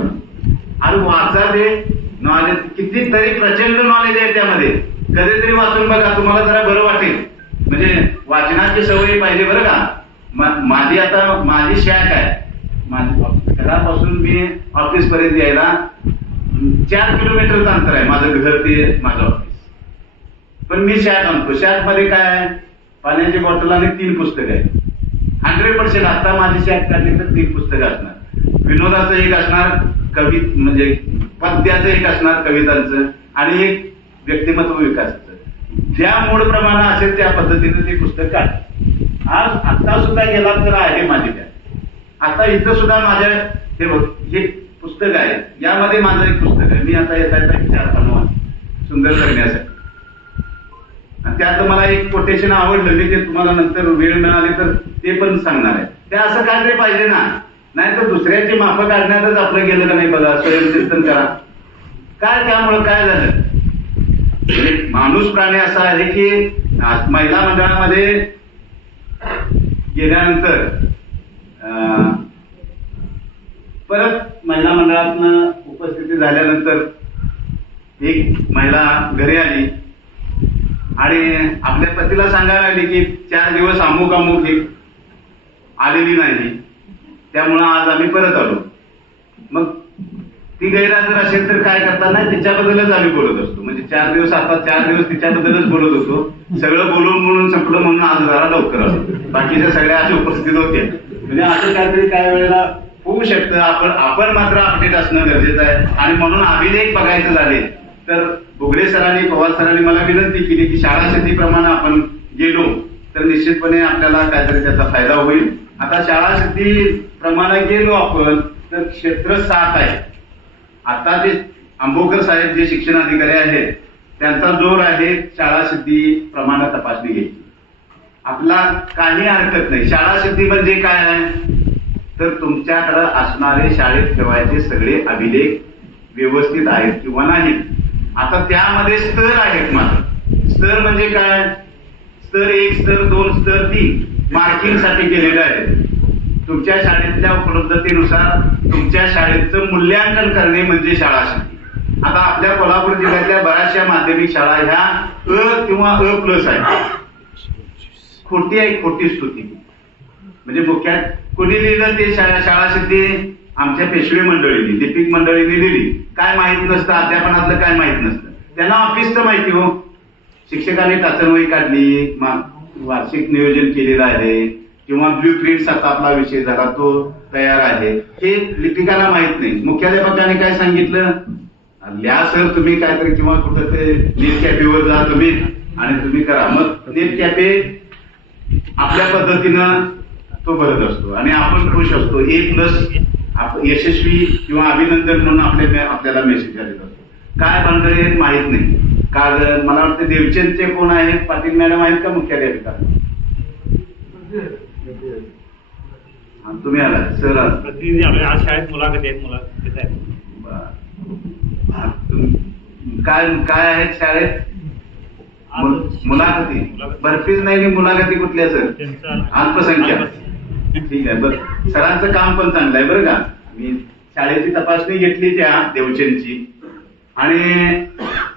आणि वाचा ते नॉलेज कितीतरी प्रचंड नॉलेज आहे त्यामध्ये. कधीतरी वाचून बघा तुम्हाला जरा बरं वाटेल. म्हणजे वाचनाची सवय पाहिजे बरं का. माझी शॅक आहे. माझी घरापासून मी ऑफिस पर्यंत यायला 4 किलोमीटरचं अंतर आहे माझं घर ते माझं ऑफिस. पण मी शॅक आणतो. शॅक मध्ये काय आहे पाण्याची बॉटल आणि 3 पुस्तकं आहेत. 100% आता माझी शाळेत काढली तर 3 पुस्तकं असणार. विनोदाचं एक असणार, कवी म्हणजे पद्याचं एक असणार, कवितांचं, आणि एक व्यक्तिमत्व विकासाचं. ज्या मूळ प्रमाणे असेल त्या पद्धतीने ते पुस्तक काढ. आज आता सुद्धा गेला तर आहे माझी काय. आता इथं सुद्धा माझ्या हे पुस्तक आहे, यामध्ये माझं एक पुस्तक आहे. मी आता येता विचार बनवा सुंदर करण्यासाठी, आणि त्यात मला एक कोटेशन आवडलं, मी ते तुम्हाला नंतर वेळ मिळाली तर ते पण सांगणार आहे. ते असं काहीतरी पाहिजे ना, नाही तर दुसऱ्याची माफं काढण्यातच आपलं गेलं का नाही. बघा, स्वयंचिंतन करा. काय त्यामुळं काय झालं, माणूस प्राणी असा आहे की महिला मंडळामध्ये गेल्यानंतर परत महिला मंडळातनं उपस्थिती झाल्यानंतर एक महिला घरी आली आणि आपल्या पतीला सांगायला लागली की 4 दिवस अमुक अमुक हे आलेली नाही, त्यामुळं आज आम्ही परत आलो. मग ती गैरहजर असेल तर काय करता, नाही तिच्याबद्दलच आम्ही बोलत असतो. म्हणजे 4 दिवस, आता 4 दिवस तिच्याबद्दलच बोलत होतो. सगळं बोलून संपलं म्हणून आज जरा लवकर आलो. बाकीच्या सगळ्या अशा उपस्थित होत्या. म्हणजे असं काहीतरी काय वेळेला होऊ शकतं. आपण मात्र अपडेट असणं गरजेचं आहे. आणि म्हणून अभिलेख बघायचं झाले तर भोगले सरांनी, पवार सरांनी मला विनंती केली की शाळा सिद्धीप्रमाणे आपण गेलो तर निश्चितपणे आपल्याला काहीतरी त्याचा फायदा होईल. आता शाळा सिद्धी प्रमाणे गेलो आपण तर क्षेत्र 7 आहे. आता जे आंबोकर साहेब जे शिक्षण अधिकारी आहेत त्यांचा जोर आहे शाळा सिद्धी प्रमाणे तपासणी घ्यायची. आपला काही हरकत नाही. शाळा सिद्धी म्हणजे काय आहे तर तुमच्याकडे असणारे शाळेत ठेवायचे सगळे अभिलेख व्यवस्थित आहेत किंवा नाही. आता त्यामध्ये स्तर आहेत. मात्र स्तर म्हणजे काय, स्तर 1, स्तर 2, स्तर 3 मार्किंग साठी केलेले आहेत. तुमच्या शाळेतल्या उपलब्धतेनुसार तुमच्या शाळेचं मूल्यांकन करणे म्हणजे शाळा सिद्धी. आता आपल्या कोल्हापूर जिल्ह्यातल्या बऱ्याचशा माध्यमिक शाळा ह्या अ किंवा अ+ आहेत. खोटी आहे, खोटी स्तुती. म्हणजे मुख्यात कोणी लिहिलं ते शाळा सिद्धी आमच्या पेशवे मंडळींनी, लिपिक मंडळींनी लिहिली. काय माहित नसतं, अध्यापनातलं काय माहित नसतं, त्यांना ऑफिसचं माहिती हो. शिक्षकांनी टाचणवही काढली, वार्षिक नियोजन केलेलं आहे किंवा ब्ल्यू प्रिंट आता आपला विषय झाला तो तयार आहे, हे लिपिकाला माहित नाही. मुख्याध्यापकाने काय सांगितलं, लिहा सर तुम्ही काहीतरी किंवा कुठं ते नेट कॅफेवर जा तुम्ही आणि तुम्ही करा. मग नेट कॅफे आपल्या पद्धतीनं तो भरत असतो आणि आपण खुश असतो. A+ यशस्वी किंवा अभिनंदन म्हणून आपल्याला मेसेज आलेला असतो. काय भानगडे हे माहित नाही. कारण मला वाटतं देवचंदचे कोण आहेत, पाटील मॅडम आहेत का मुख्याध्यापिका? तुम्ही आला सर, आज शाळेत मुलाखत आहेत. काय काय आहेत शाळेत मुलाखती? बर्फीच नाही, मुलाखती कुठल्या सर? अल्पसंख्याक. ठीक आहे, बरं. सरांचं काम पण चांगलं आहे बरं का. मी शाळेची तपासणी घेतली त्या देवचंदची आणि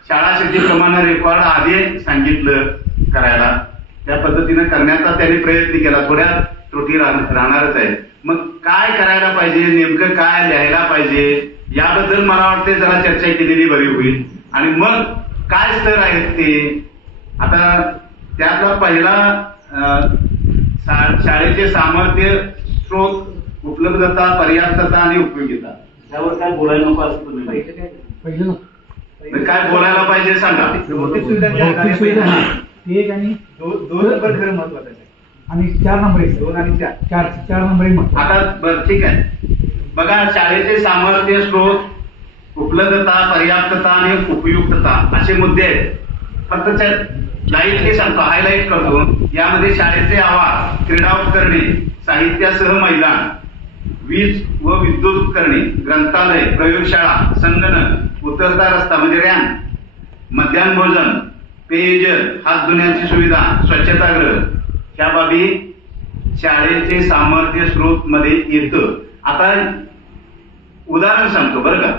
शाळा सिद्धीप्रमाणे रेकॉर्ड आधी सांगितलं करायला, त्या पद्धतीनं करण्याचा त्यांनी प्रयत्न केला. थोड्या त्रुटी राहणारच आहे. मग काय करायला पाहिजे, नेमकं काय लिहायला पाहिजे याबद्दल मला वाटते जरा चर्चा केलेली बरी होईल. आणि मग काय स्तर आहेत ते, आता त्यातला पहिला शाळेचे सामर्थ्य, स्रोत, उपलब्धता, पर्याप्तता आणि उपयोगिता, त्यावर काय बोलायला नको असं तुम्ही काय बोलायला पाहिजे सांगा. एक आणि 2 नंबर खरं महत्वाचं आहे आणि 4 नंबर 2 आणि 4 4 नंबर. आता बरं ठीक आहे, बघा शाळेचे सामर्थ्य, स्रोत, उपलब्धता, पर्याप्तता आणि उपयुक्तता असे मुद्दे आहेत. फक्त लाईटली सांगतो, हायलाईट करतो. यामध्ये शाळेचे आवार, क्रीडा उपकरणे, साहित्यासह मैदान, वीज व विद्युत उपकरणे, ग्रंथालय, प्रयोगशाळा, संगणक, उतरता रस्ता म्हणजे रॅम्प, मध्यान्ह भोजन, पेयजल, हात धुण्याची सुविधा, स्वच्छतागृह, ह्या बाबी शाळेचे सामर्थ्य स्रोत मध्ये येतं. आता उदाहरण सांगतो बरं का.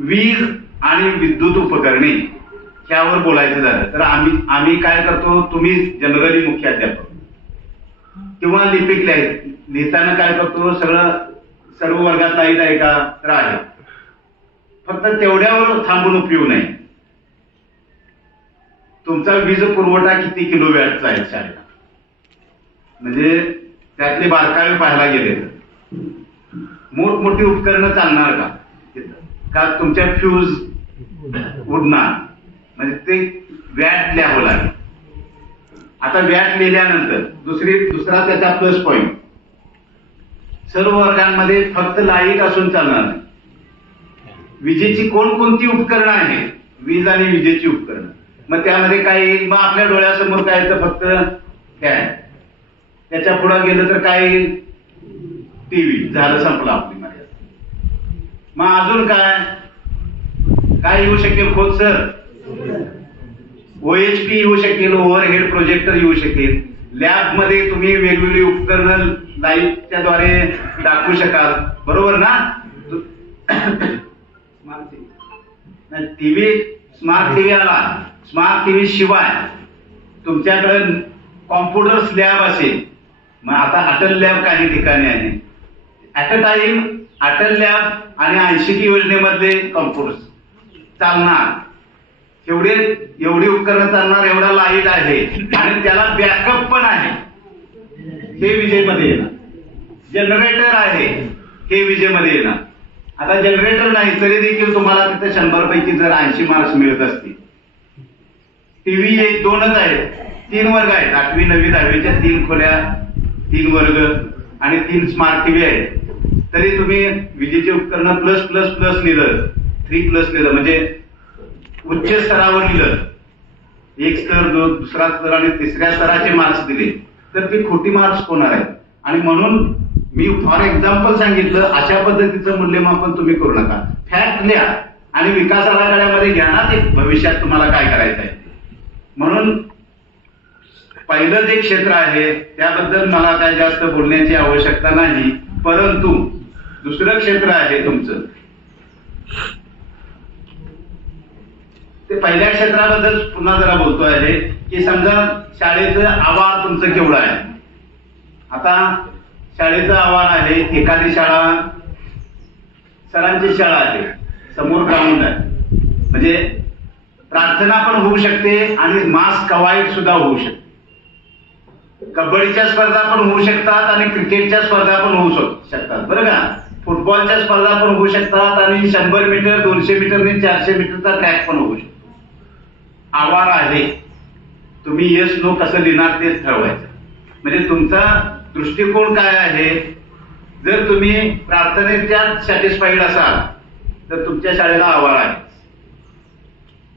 वीज आणि विद्युत उपकरणे ह्यावर बोलायचं झालं तर आम्ही काय करतो, तुम्ही जनरली मुख्याध्यापक किंवा लिपिक लिहिताना काय करतो, सर्व वर्गात लाईट आहे का, तर आहे. फक्त तेवढ्यावर थांबून उपयोग नाही. तुमचा वीज पुरवठा किती किलोवॅटचा आहे शाळेला, म्हणजे त्यातली बारकावे पाहायला गेले तर मोठमोठी उपकरणं चालणार का तिथं? का तुमच्या फ्यूज उडणार, म्हणजे ते वॅट लिहावं लागेल. आता वॅट लिहिल्यानंतर दुसरा त्याचा प्लस पॉइंट, सर्व वर्गांमध्ये फक्त लाईट असून चालणार नाही. विजेची कोणकोणती उपकरणं आहेत, वीज आणि विजेची उपकरणं, मग त्यामध्ये काय येईल? मग आपल्या डोळ्यासमोर काय येतं? फक्त फॅन. त्याच्या पुढे गेलं तर काय येईल? टीव्ही. झालं, संपलं आपली मर्यादा. मग अजून काय येऊ शकेल? खोत सर, OHP येऊ शकेल, ओव्हरहेड प्रोजेक्टर येऊ शकेल. लॅबमध्ये तुम्ही वेगवेगळी उपकरणं लाईटच्या द्वारे दाखवू शकाल, बरोबर ना? टीव्ही, स्मार्ट टीव्ही आला. स्मार्ट टीव्ही शिवाय तुमच्याकडे कॉम्प्युटर्स लॅब असेल. मग आता अटल लॅब काही ठिकाणी आहे. At a time Atal lab आणि 80 योजनेमधले कॉम्प्युटर्स चालणार. एवढी उपकरणं चालणार, एवढा लाईट आहे आणि त्याला बॅकअप पण आहे. हे विजेमध्ये येणार. जनरेटर आहे, हे विजेमध्ये येणार. आता जनरेटर नाही तरी देखील तुम्हाला तिथे 100 पैकी जर 80 मार्क्स मिळत असतील. टीव्ही 1-2च आहेत, 3 वर्ग आहेत. 8वी 9वी 10वीच्या 3 खोल्या, 3 वर्ग आणि 3 स्मार्ट टीव्ही आहेत. तरी तुम्ही विजेचे उपकरण प्लस प्लस प्लस लिहिलं, 3 प्लस लिहिलं, म्हणजे उच्च स्तरावर लिहिलं, 1 स्तर, दुसरा स्तर आणि तिसऱ्या स्तराचे मार्क्स दिले तर ती खोटी मार्क्स होणार आहेत. आणि म्हणून मी फॉर एक्झाम्पल सांगितलं, अशा पद्धतीचं मूल्यमापन तुम्ही करू नका. फॅक्ट लिहा आणि विकास आराखड्यामध्ये घ्या ना ते भविष्यात तुम्हाला काय करायचं आहे. म्हणून पहिलं जे क्षेत्र आहे त्याबद्दल मला काय जास्त बोलण्याची आवश्यकता नाही. परंतु दुसरं क्षेत्र आहे तुमचं, ते पहिल्या क्षेत्राबद्दल पुन्हा जरा बोलतो आहे की समजा शाळेचं आवार तुमचं केवढं आहे. आता शाळेचं आवार आहे, एखादी शाळा सरांची शाळा आहे, समोर ग्राउंड आहे, म्हणजे प्रार्थना पण होऊ शकते आणि मास कवायत सुद्धा होऊ शकते. कबड्डीच्या स्पर्धा पण होऊ शकतात आणि क्रिकेटच्या स्पर्धा पण होऊ शकतात, बरं का. फुटबॉलच्या स्पर्धा पण होऊ शकतात आणि 100 मीटर, 200 मीटर आणि 400 मीटरचा ट्रॅक पण होऊ शकतो. आवार आहे, तुम्ही येस नो कसं लिहिणार तेच ठरवायचं. म्हणजे तुमचा दृष्टिकोन काय आहे. जर तुम्ही प्रार्थनेच्या सॅटिस्फाईड असाल तर तुमच्या शाळेला आवार आहे.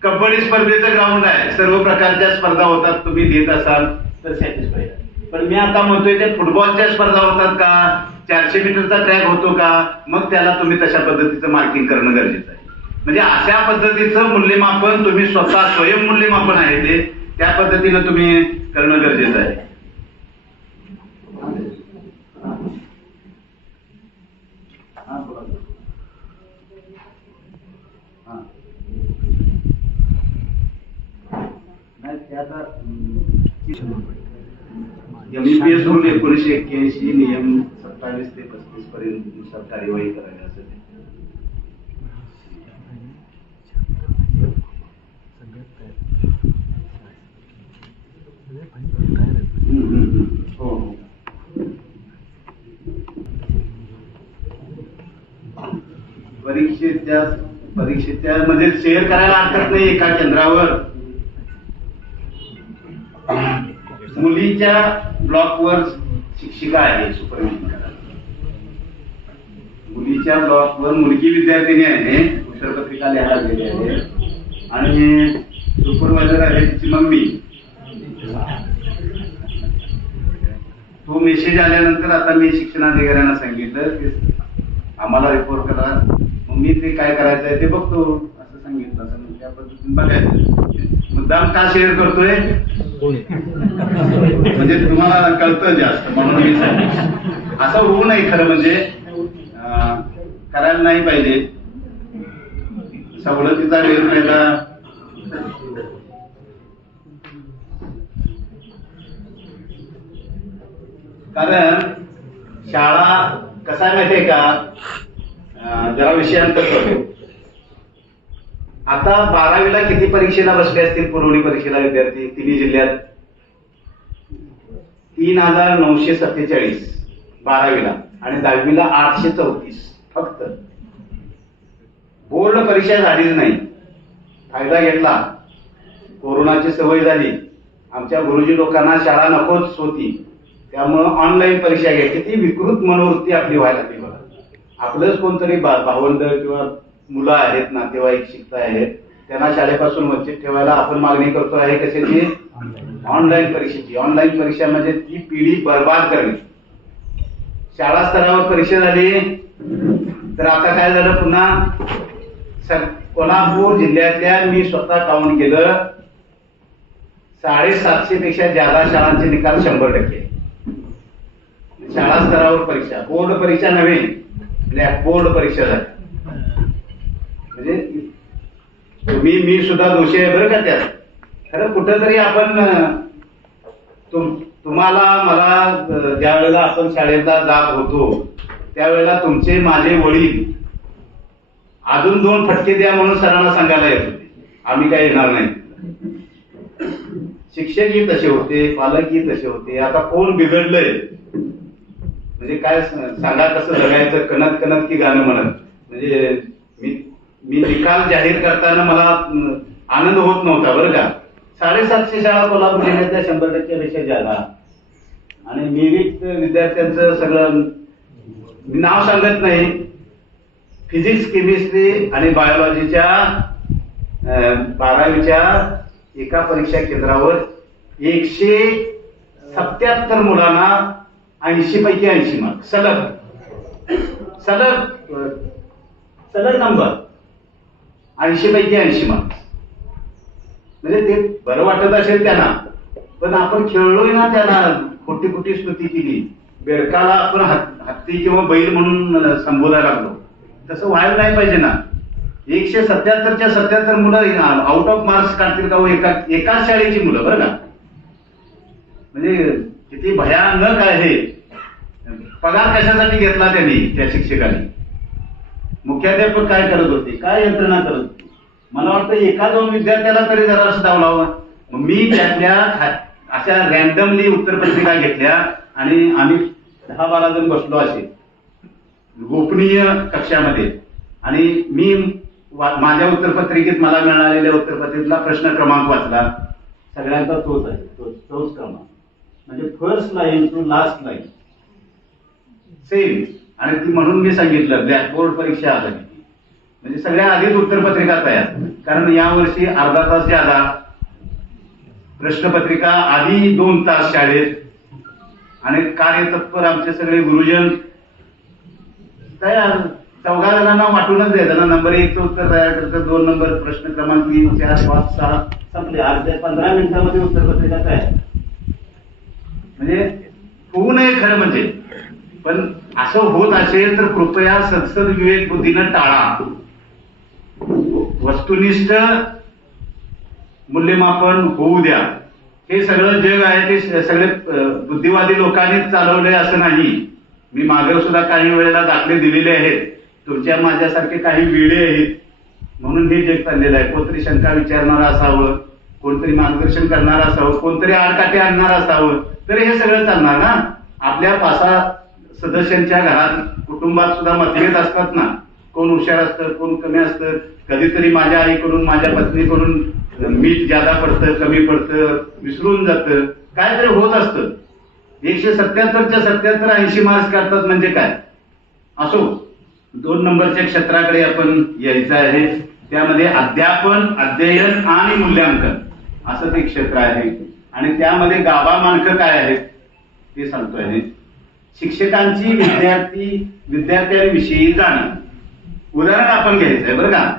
कबड्डी स्पर्धेचं ग्राउंड आहे, सर्व प्रकारच्या स्पर्धा होतात, तुम्ही लिहित असाल तर सॅटिस्फाईड आहे. पण मी आता म्हणतोय ते फुटबॉलच्या स्पर्धा होतात का, 400 मीटरचा ट्रॅक होतो का, मग त्याला तुम्ही तशा पद्धतीचं मार्किंग करणं गरजेचं आहे. म्हणजे अशा पद्धतीचं मूल्यमापन तुम्ही स्वतः स्वयं मूल्यमापन आहे ते त्या पद्धतीनं तुम्ही करणं गरजेचं आहे. MPS रूल 1981 नियम 27 ते 35 पर्यंत नुसार कार्यवाही करावी असं ते. हो. परीक्षेच्या मध्ये शेअर करायला हरकत नाही. एका केंद्रावर मुलीच्या ब्लॉकवर शिक्षिका आहे, सुपरविजन करायला. मुलीच्या ब्लॉकवर मुलगी विद्यार्थिनी आहे, कुशलपत्रिका लिहायला गेली आहे आणि सुपरवायझर आहे तिची मम्मी. तो मेसेज आल्यानंतर आता मी शिक्षणाधिकाऱ्यांना सांगितलं की आम्हाला रिपोर्ट करा, मग मी ते काय करायचं आहे ते बघतो असं सांगितलं. असं त्या पद्धतीने बघायचं. मुद्दाम का शेअर करतोय म्हणजे तुम्हाला कळतं जास्त, म्हणून मी सांगितलं. असं होऊ नये, खरं म्हणजे करायला नाही पाहिजे. सवलतीचा गैरफायदा कारण शाळा कसा आहे माहितीये का, जरा विषयांतर करतो. आता 12वीला किती परीक्षेला बसले असतील, पुरवणी परीक्षेला विद्यार्थी तिन्ही जिल्ह्यात? 3,947 12वीला आणि 10वीला 834 फक्त. बोर्ड परीक्षा झालीच नाही. फायदा घेतला, कोरोनाची सवय झाली, आमच्या गुरुजी लोकांना शाळा नकोच होती, त्यामुळं ऑनलाईन परीक्षा घ्यायची. ती विकृत मनोवृत्ती आपली व्हायला लागली बघा. आपलंच कोणतरी भावंड किंवा मुलं आहेत, नातेवाईक शिकता आहेत, त्यांना शाळेपासून वंचित ठेवायला आपण मागणी करतो आहे कशाची? ऑनलाईन परीक्षेची. ऑनलाईन परीक्षा म्हणजे ती पिढी बर्बाद करणे. शाळा स्तरावर परीक्षा झाली तर आता काय झालं पुन्हा कोल्हापूर जिल्ह्यातल्या मी स्वतः काउंट केलं 750 पेक्षा जादा शाळांचे निकाल 100%. शाळा स्तरावर परीक्षा, बोर्ड परीक्षा नव्हे, ब्लॅक बोर्ड परीक्षा झाली. म्हणजे मी सुद्धा दोषी आहे बरं का त्यात. खरं कुठंतरी आपण तुम्हाला मला ज्या वेळेला आपण शाळेला जात होतो त्यावेळेला तुमचे माझे वडील अजून 2 फटके द्या म्हणून सरांना सांगायला येत होते, आम्ही काय येणार नाही. शिक्षकही तसे होते, पालकही तसे होते. आता कोण बिघडलंय म्हणजे काय सांगा, कसं जगायचं, कणत कणत की गाणं म्हणत. म्हणजे मी निकाल जाहीर करताना मला आनंद होत नव्हता बरं का. 750 शाळा कोल्हापूर जिल्ह्यातल्या 100% पेक्षा जादा आणि मेरिट विद्यार्थ्यांचं सगळं मी नाव सांगत नाही. फिजिक्स, केमिस्ट्री आणि बायोलॉजीच्या 12वीच्या एका परीक्षा केंद्रावर 177 मुलांना 80 पैकी 80 मार्क सलग नंबर 80 पैकी 80 मार्क. म्हणजे ते बरं वाटत असेल त्यांना, पण आपण खेळलोय ना, त्यांना खोटी खोटी स्तुती केली, बेडकाला आपण हत्ती किंवा बैल म्हणून संबोधायला लागलो. तसं व्हायला नाही पाहिजे ना. 177च्या 77 मुलं आउट ऑफ मार्क्स काढतील का? एकाच शाळेची मुलं बरं का. म्हणजे किती भयानक आहे. पगार कशासाठी घेतला त्यांनी, त्या शिक्षकांनी? मुख्याध्यापक काय करत होते, काय यंत्रणा करत होती? मला वाटतं 1-2 विद्यार्थ्याला तरी जरा असं डावलावं. मी त्यातल्या अशा रॅन्डमली उत्तरपत्रिका घेतल्या आणि आम्ही 10-12 जण बसलो असे गोपनीय कक्षामध्ये आणि मी माझ्या उत्तरपत्रिकेत मला मिळालेल्या उत्तरपत्रिकेतला प्रश्न क्रमांक वाचला. सगळ्यांचा तोच आहे, तोच क्रमांक. म्हणजे first line to last line same. आणि ती म्हणून मी सांगितलं ब्लॅकबोर्ड परीक्षा आली म्हणजे सगळ्या आधीच उत्तरपत्रिका तयार. कारण यावर्षी अर्धा तास ज्यादा, प्रश्नपत्रिका आधी 2 तास शाळेत आणि कार्यतत्पर आमचे सगळे गुरुजन तयार. 4 जणांना वाटूनच द्यायचं ना. नंबर 1चं उत्तर तयार करतात, 2 नंबर प्रश्न क्रमांक 3, 4, 5, 6 संपले. अर्ध्या 15 मिनिटांमध्ये उत्तरपत्रिका तयार. म्हणजे होऊ नये खरं म्हणजे, पण असं होत असेल तर कृपया सदसद विवेक बुद्धीनं टाळा. वस्तुनिष्ठ मूल्यमापन होऊ द्या. हे सगळं जग आहे ते सगळे बुद्धिवादी लोकांनीच चालवलंय असं नाही. मी मागे सुद्धा काही वेळेला दाखले दिलेले आहेत. तुमच्या माझ्यासारखे काही वेळे आहेत म्हणून हे जग चाललेलं आहे. कोणतरी शंका विचारणारा असावं, कोणतरी मार्गदर्शन करणारा असावं, कोणतरी आडकाठी आणणार असावं, तर हे सगळं चालणार ना. आपल्या 5-6 सदस्यांच्या घरात कुटुंबात सुद्धा मतभेद असतात ना. कोण हुशार असतं, कोण कमी असतं. कधीतरी माझ्या आईकडून, माझ्या पत्नीकडून मीठ ज्यादा पडतं, कमी पडतं, विसरून जातं, काहीतरी होत असतं. 177च्या 77 80 मार्क्स काढतात म्हणजे काय? असो, 2 नंबरच्या क्षेत्राकडे आपण यायचं आहे. त्यामध्ये अध्यापन, अध्ययन आणि मूल्यांकन असं ते क्षेत्र आहे आणि त्यामध्ये गाभा मानकं काय आहेत ते सांगतोय. शिक्षकांची विद्यार्थ्यांविषयी जाणीव. उदाहरण आपण घ्यायचंय बरं का.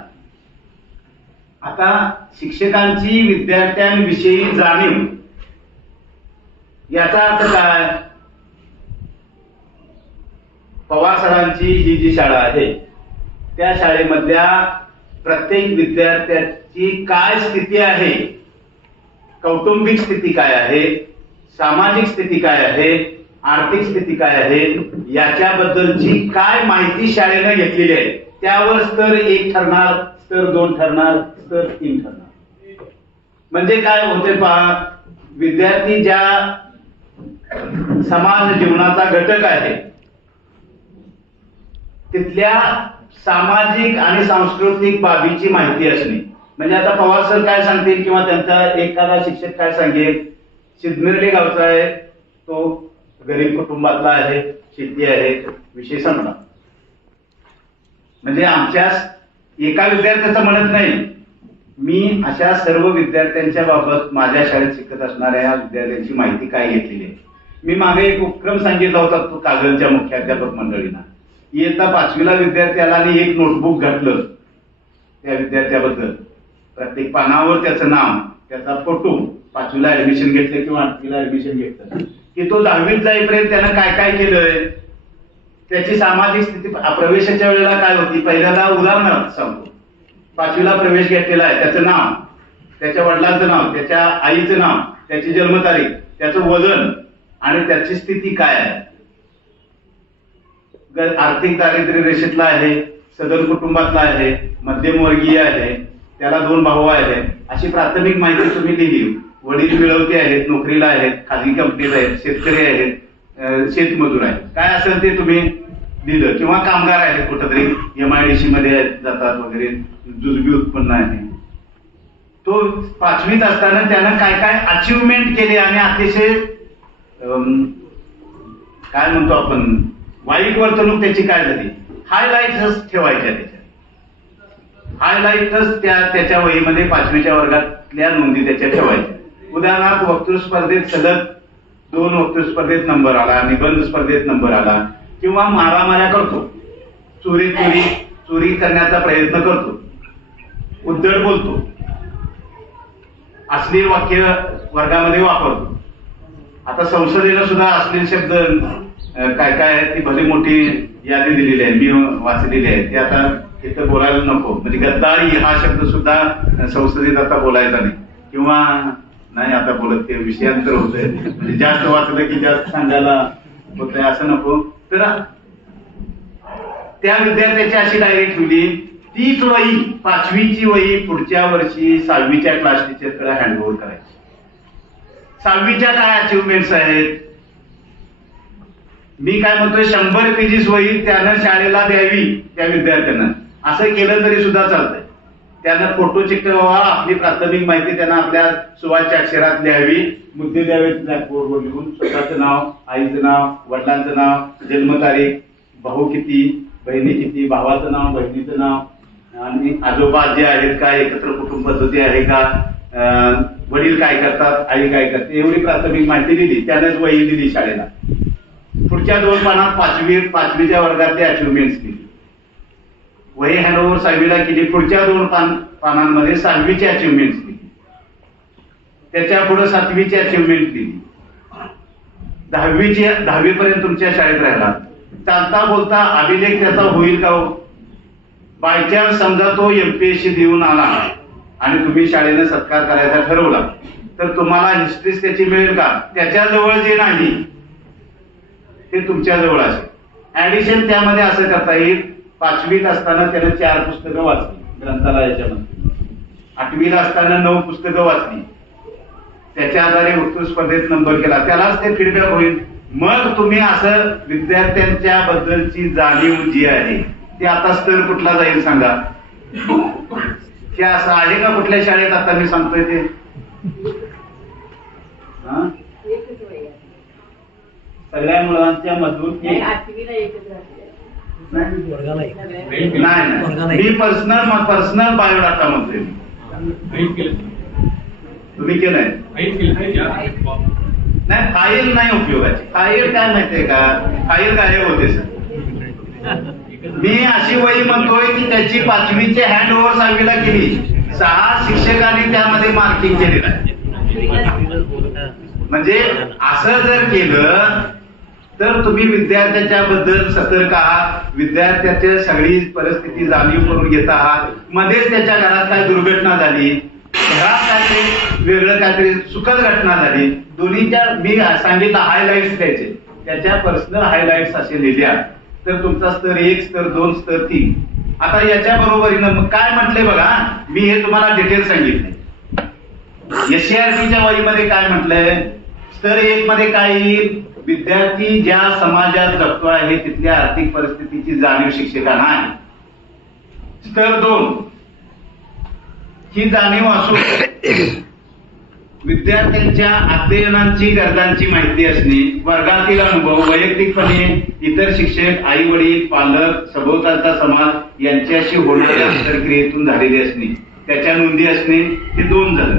आता शिक्षकांची विद्यार्थ्यांविषयी जाणीव याचा अर्थ काय? पवार सरांची ही जी शाळा आहे त्या शाळेमधल्या प्रत्येक विद्यार्थ्याची काय स्थिती आहे, कौटुंबिक स्थिती काय आहे, सामाजिक स्थिती काय आहे, आर्थिक स्थिती काय आहे, याच्याबद्दलची काय माहिती शाळेने घेतलेली आहे. त्यावर स्तर 1 ठरणार, स्तर 2 ठरणार, स्तर 3 ठरणार. म्हणजे काय होते पहा, विद्यार्थी ज्या समाज जीवनाचा घटक आहे, तिथल्या सामाजिक आणि सांस्कृतिक बाबींची माहिती असणे. म्हणजे आता पवार सर काय सांगतील किंवा त्यांचा एखादा शिक्षक काय सांगेल, सिद्धमिरली गावचा आहे, तो गरीब कुटुंबातला आहे, शेती आहे, विषय संपला. म्हणजे आमच्या एका विद्यार्थ्याचं म्हणत नाही, मी अशा सर्व विद्यार्थ्यांच्या बाबत माझ्या शाळेत शिकत असणाऱ्या या विद्यार्थ्यांची माहिती काय घेतलेली आहे. मी मागे एक उपक्रम सांगितला होता तो कागलच्या मुख्याध्यापक मंडळींना. इयत्ता 5वीला विद्यार्थी आला आणि एक नोटबुक घातलं त्या विद्यार्थ्याबद्दल, प्रत्येक पानावर त्याचं नाव, त्याचा फोटो, 5वीला ऍडमिशन घेतलं किंवा 8वीला ऍडमिशन घेतलं, की तो 10वीत जाईपर्यंत त्यानं काय काय केलंय, त्याची सामाजिक स्थिती प्रवेशाच्या वेळेला काय होती. पहिल्यांदा उदाहरणार्थ सांगतो, 5वीला प्रवेश घेतलेला आहे, त्याचं नाव, त्याच्या वडिलांचं नाव, त्याच्या आईचं नाव, त्याची जन्मतारीख, त्याचं वजन आणि त्याची स्थिती काय आहे. आर्थिक दारिद्र्य रेषेतला आहे, सदर कुटुंबातला आहे, मध्यमवर्गीय आहे, त्याला 2 भाऊ आहेत, अशी प्राथमिक माहिती तुम्ही लिहिली. वडील मिळवते आहेत, नोकरीला आहेत, खाजगी कंपनीत आहेत, शेतकरी आहेत, शेतमजूर आहेत, काय असेल ते तुम्ही लिहिलं. किंवा कामगार आहेत, कुठंतरी MIDC मध्ये जातात वगैरे, जुजबी उत्पन्न आहे. तो 5वीत असताना त्यानं काय काय अचिव्हमेंट केले आणि अतिशय काय म्हणतो आपण वाईट वर्तणूक त्याची काय झाली, हायलाईट्स ठेवायच्या. त्याच्या हायलाईट्स त्याच्या वहीमध्ये 5वीच्या वर्गातल्या नोंदी त्याच्या ठेवायच्या. उदाहरणार्थ, वक्तृत्व स्पर्धेत सलग 2 वक्तृत्व स्पर्धेत नंबर आला, निबंध स्पर्धेत नंबर आला, किंवा मारामाऱ्या करतो, चोरी करण्याचा प्रयत्न करतो, उद्धट बोलतो, अश्लील वाक्य वर्गामध्ये वापरतो. आता संसदेनं सुद्धा अश्लील शब्द काय काय आहे ती भली मोठी यादी दिलेली आहे, मी वाचलेली आहे, ती आता इथं बोलायला नको. म्हणजे गद्दारी हा शब्द सुद्धा संसदेत आता बोलायचा नाही, किंवा नाही आता बोलत, ते विषयांतर होतंय, म्हणजे जास्त वाचलं की जास्त सांगायला होतंय, असं नको. तर त्या विद्यार्थ्याची अशी डायरी ठेवली, तीच वही 5वीची वही पुढच्या वर्षी 6वीच्या क्लास टीचरकडे हँडओव्हर करायची. 6वीच्या काय अचिव्हमेंट्स आहेत, मी काय म्हणतोय, 100 पेजेस वही त्यानं शाळेला द्यावी त्या विद्यार्थ्यांना. असं केलं तरी सुद्धा चालतंय. त्यानं फोटो चिकटवावा, आपली प्राथमिक माहिती त्यांना आपल्या सुवाच्य अक्षरात लिहावी, मुद्दे द्यावेत ब्लॅकबोर्डवर लिहून, स्वतःचं नाव, आईचं नाव, वडिलांचं नाव, जन्मतारीख, भाऊ किती, बहिणी किती, भावाचं नाव, बहिणीचं नाव, आणि आजोबा आजी आहेत का, एकत्र कुटुंब पद्धती आहे का, वडील काय करतात, आई काय करते, एवढी प्राथमिक माहिती दिली. त्यानंच वही दिली शाळेला. पुढच्या 2 पानात 5वीच्या वर्गातले अचिव्हमेंट्स दिली. वही हँडओव्हर 6वीला केली. पुढच्या 2 पानांमध्ये 6वीची अचिव्हमेंट्स दिली. त्याच्या पुढे 7वीची अचिव्हमेंट दिली. 10वी पर्यंत तुमच्या शाळेत राहिला. चालता बोलता अभिलेख त्याचा होईल का हो? बायचान्स समजा तो MPSC देऊन आला आणि तुम्ही शाळेने सत्कार करायचा ठरवला, तर तुम्हाला हिस्ट्री त्याची मिळेल का? त्याच्याजवळ जे नाही ते तुमच्या जवळ असेल. ऍडिशन त्यामध्ये असं करता येईल, 5वीत असताना त्यानं 4 पुस्तकं वाचली ग्रंथालयाच्यामध्ये, 8वीला असताना 9 पुस्तकं वाचली, त्याच्या आधारे वक्तृत्व स्पर्धेत नंबर केला, त्यालाच ते फीडबॅक होईल. मग तुम्ही असं विद्यार्थ्यांच्या बद्दलची जाणीव जी आहे ती आता स्तर कुठला जाईल सांगा? हे असं आहे का कुठल्या शाळेत? आता मी सांगतोय ते सगळ्या मुलांच्या मधून नाही, मी पर्सनल बायोडाटा म्हणतोय. तुम्ही केलंय? नाही, फाईल नाही उपयोगाची. फाईल काय माहितीये का, फाईल गायब होते सर. मी अशी वही म्हणतोय की त्याची 5वीचे हँडओव्हर 6वीला केली, 6 शिक्षकांनी त्यामध्ये मार्किंग केलेलं आहे. म्हणजे असं जर केलं तर तुम्ही विद्यार्थ्याच्या बद्दल सतर्क आहात, विद्यार्थ्याच्या सगळी परिस्थिती जाणीव करून घेत आहात. मध्येच त्याच्या घरात काय दुर्घटना झाली, घरात काहीतरी वेगळं काहीतरी सुखद घटना झाली, दोन्हीच्या मी सांगितलं हायलाइट्स द्यायचे, त्याच्या पर्सनल हायलाइट्स असे लिहिल्या तर तुमचा स्तर 1, स्तर 2, स्तर 3. आता याच्या बरोबरीनं मग काय म्हटलंय बघा, मी हे तुम्हाला डिटेल सांगितलंय. SCRTच्या वहीमध्ये काय म्हटलंय, स्तर 1 मध्ये काय येईल? विद्यार्थी ज्या समाजात जगतो आहे तिथल्या आर्थिक परिस्थितीची जाणीव शिक्षकांना आहे. स्तर 2 ही जाणीव असून विद्यार्थ्यांच्या अध्ययनाची गरजांची माहिती असणे, वर्गातील अनुभव, वैयक्तिकपणे इतर शिक्षक, आई वडील, पालक, सभोवतालचा समाज यांच्याशी होणाऱ्या आंतरक्रियेतून झालेले असणे, त्याच्या नोंदी असणे, हे 2 झालं.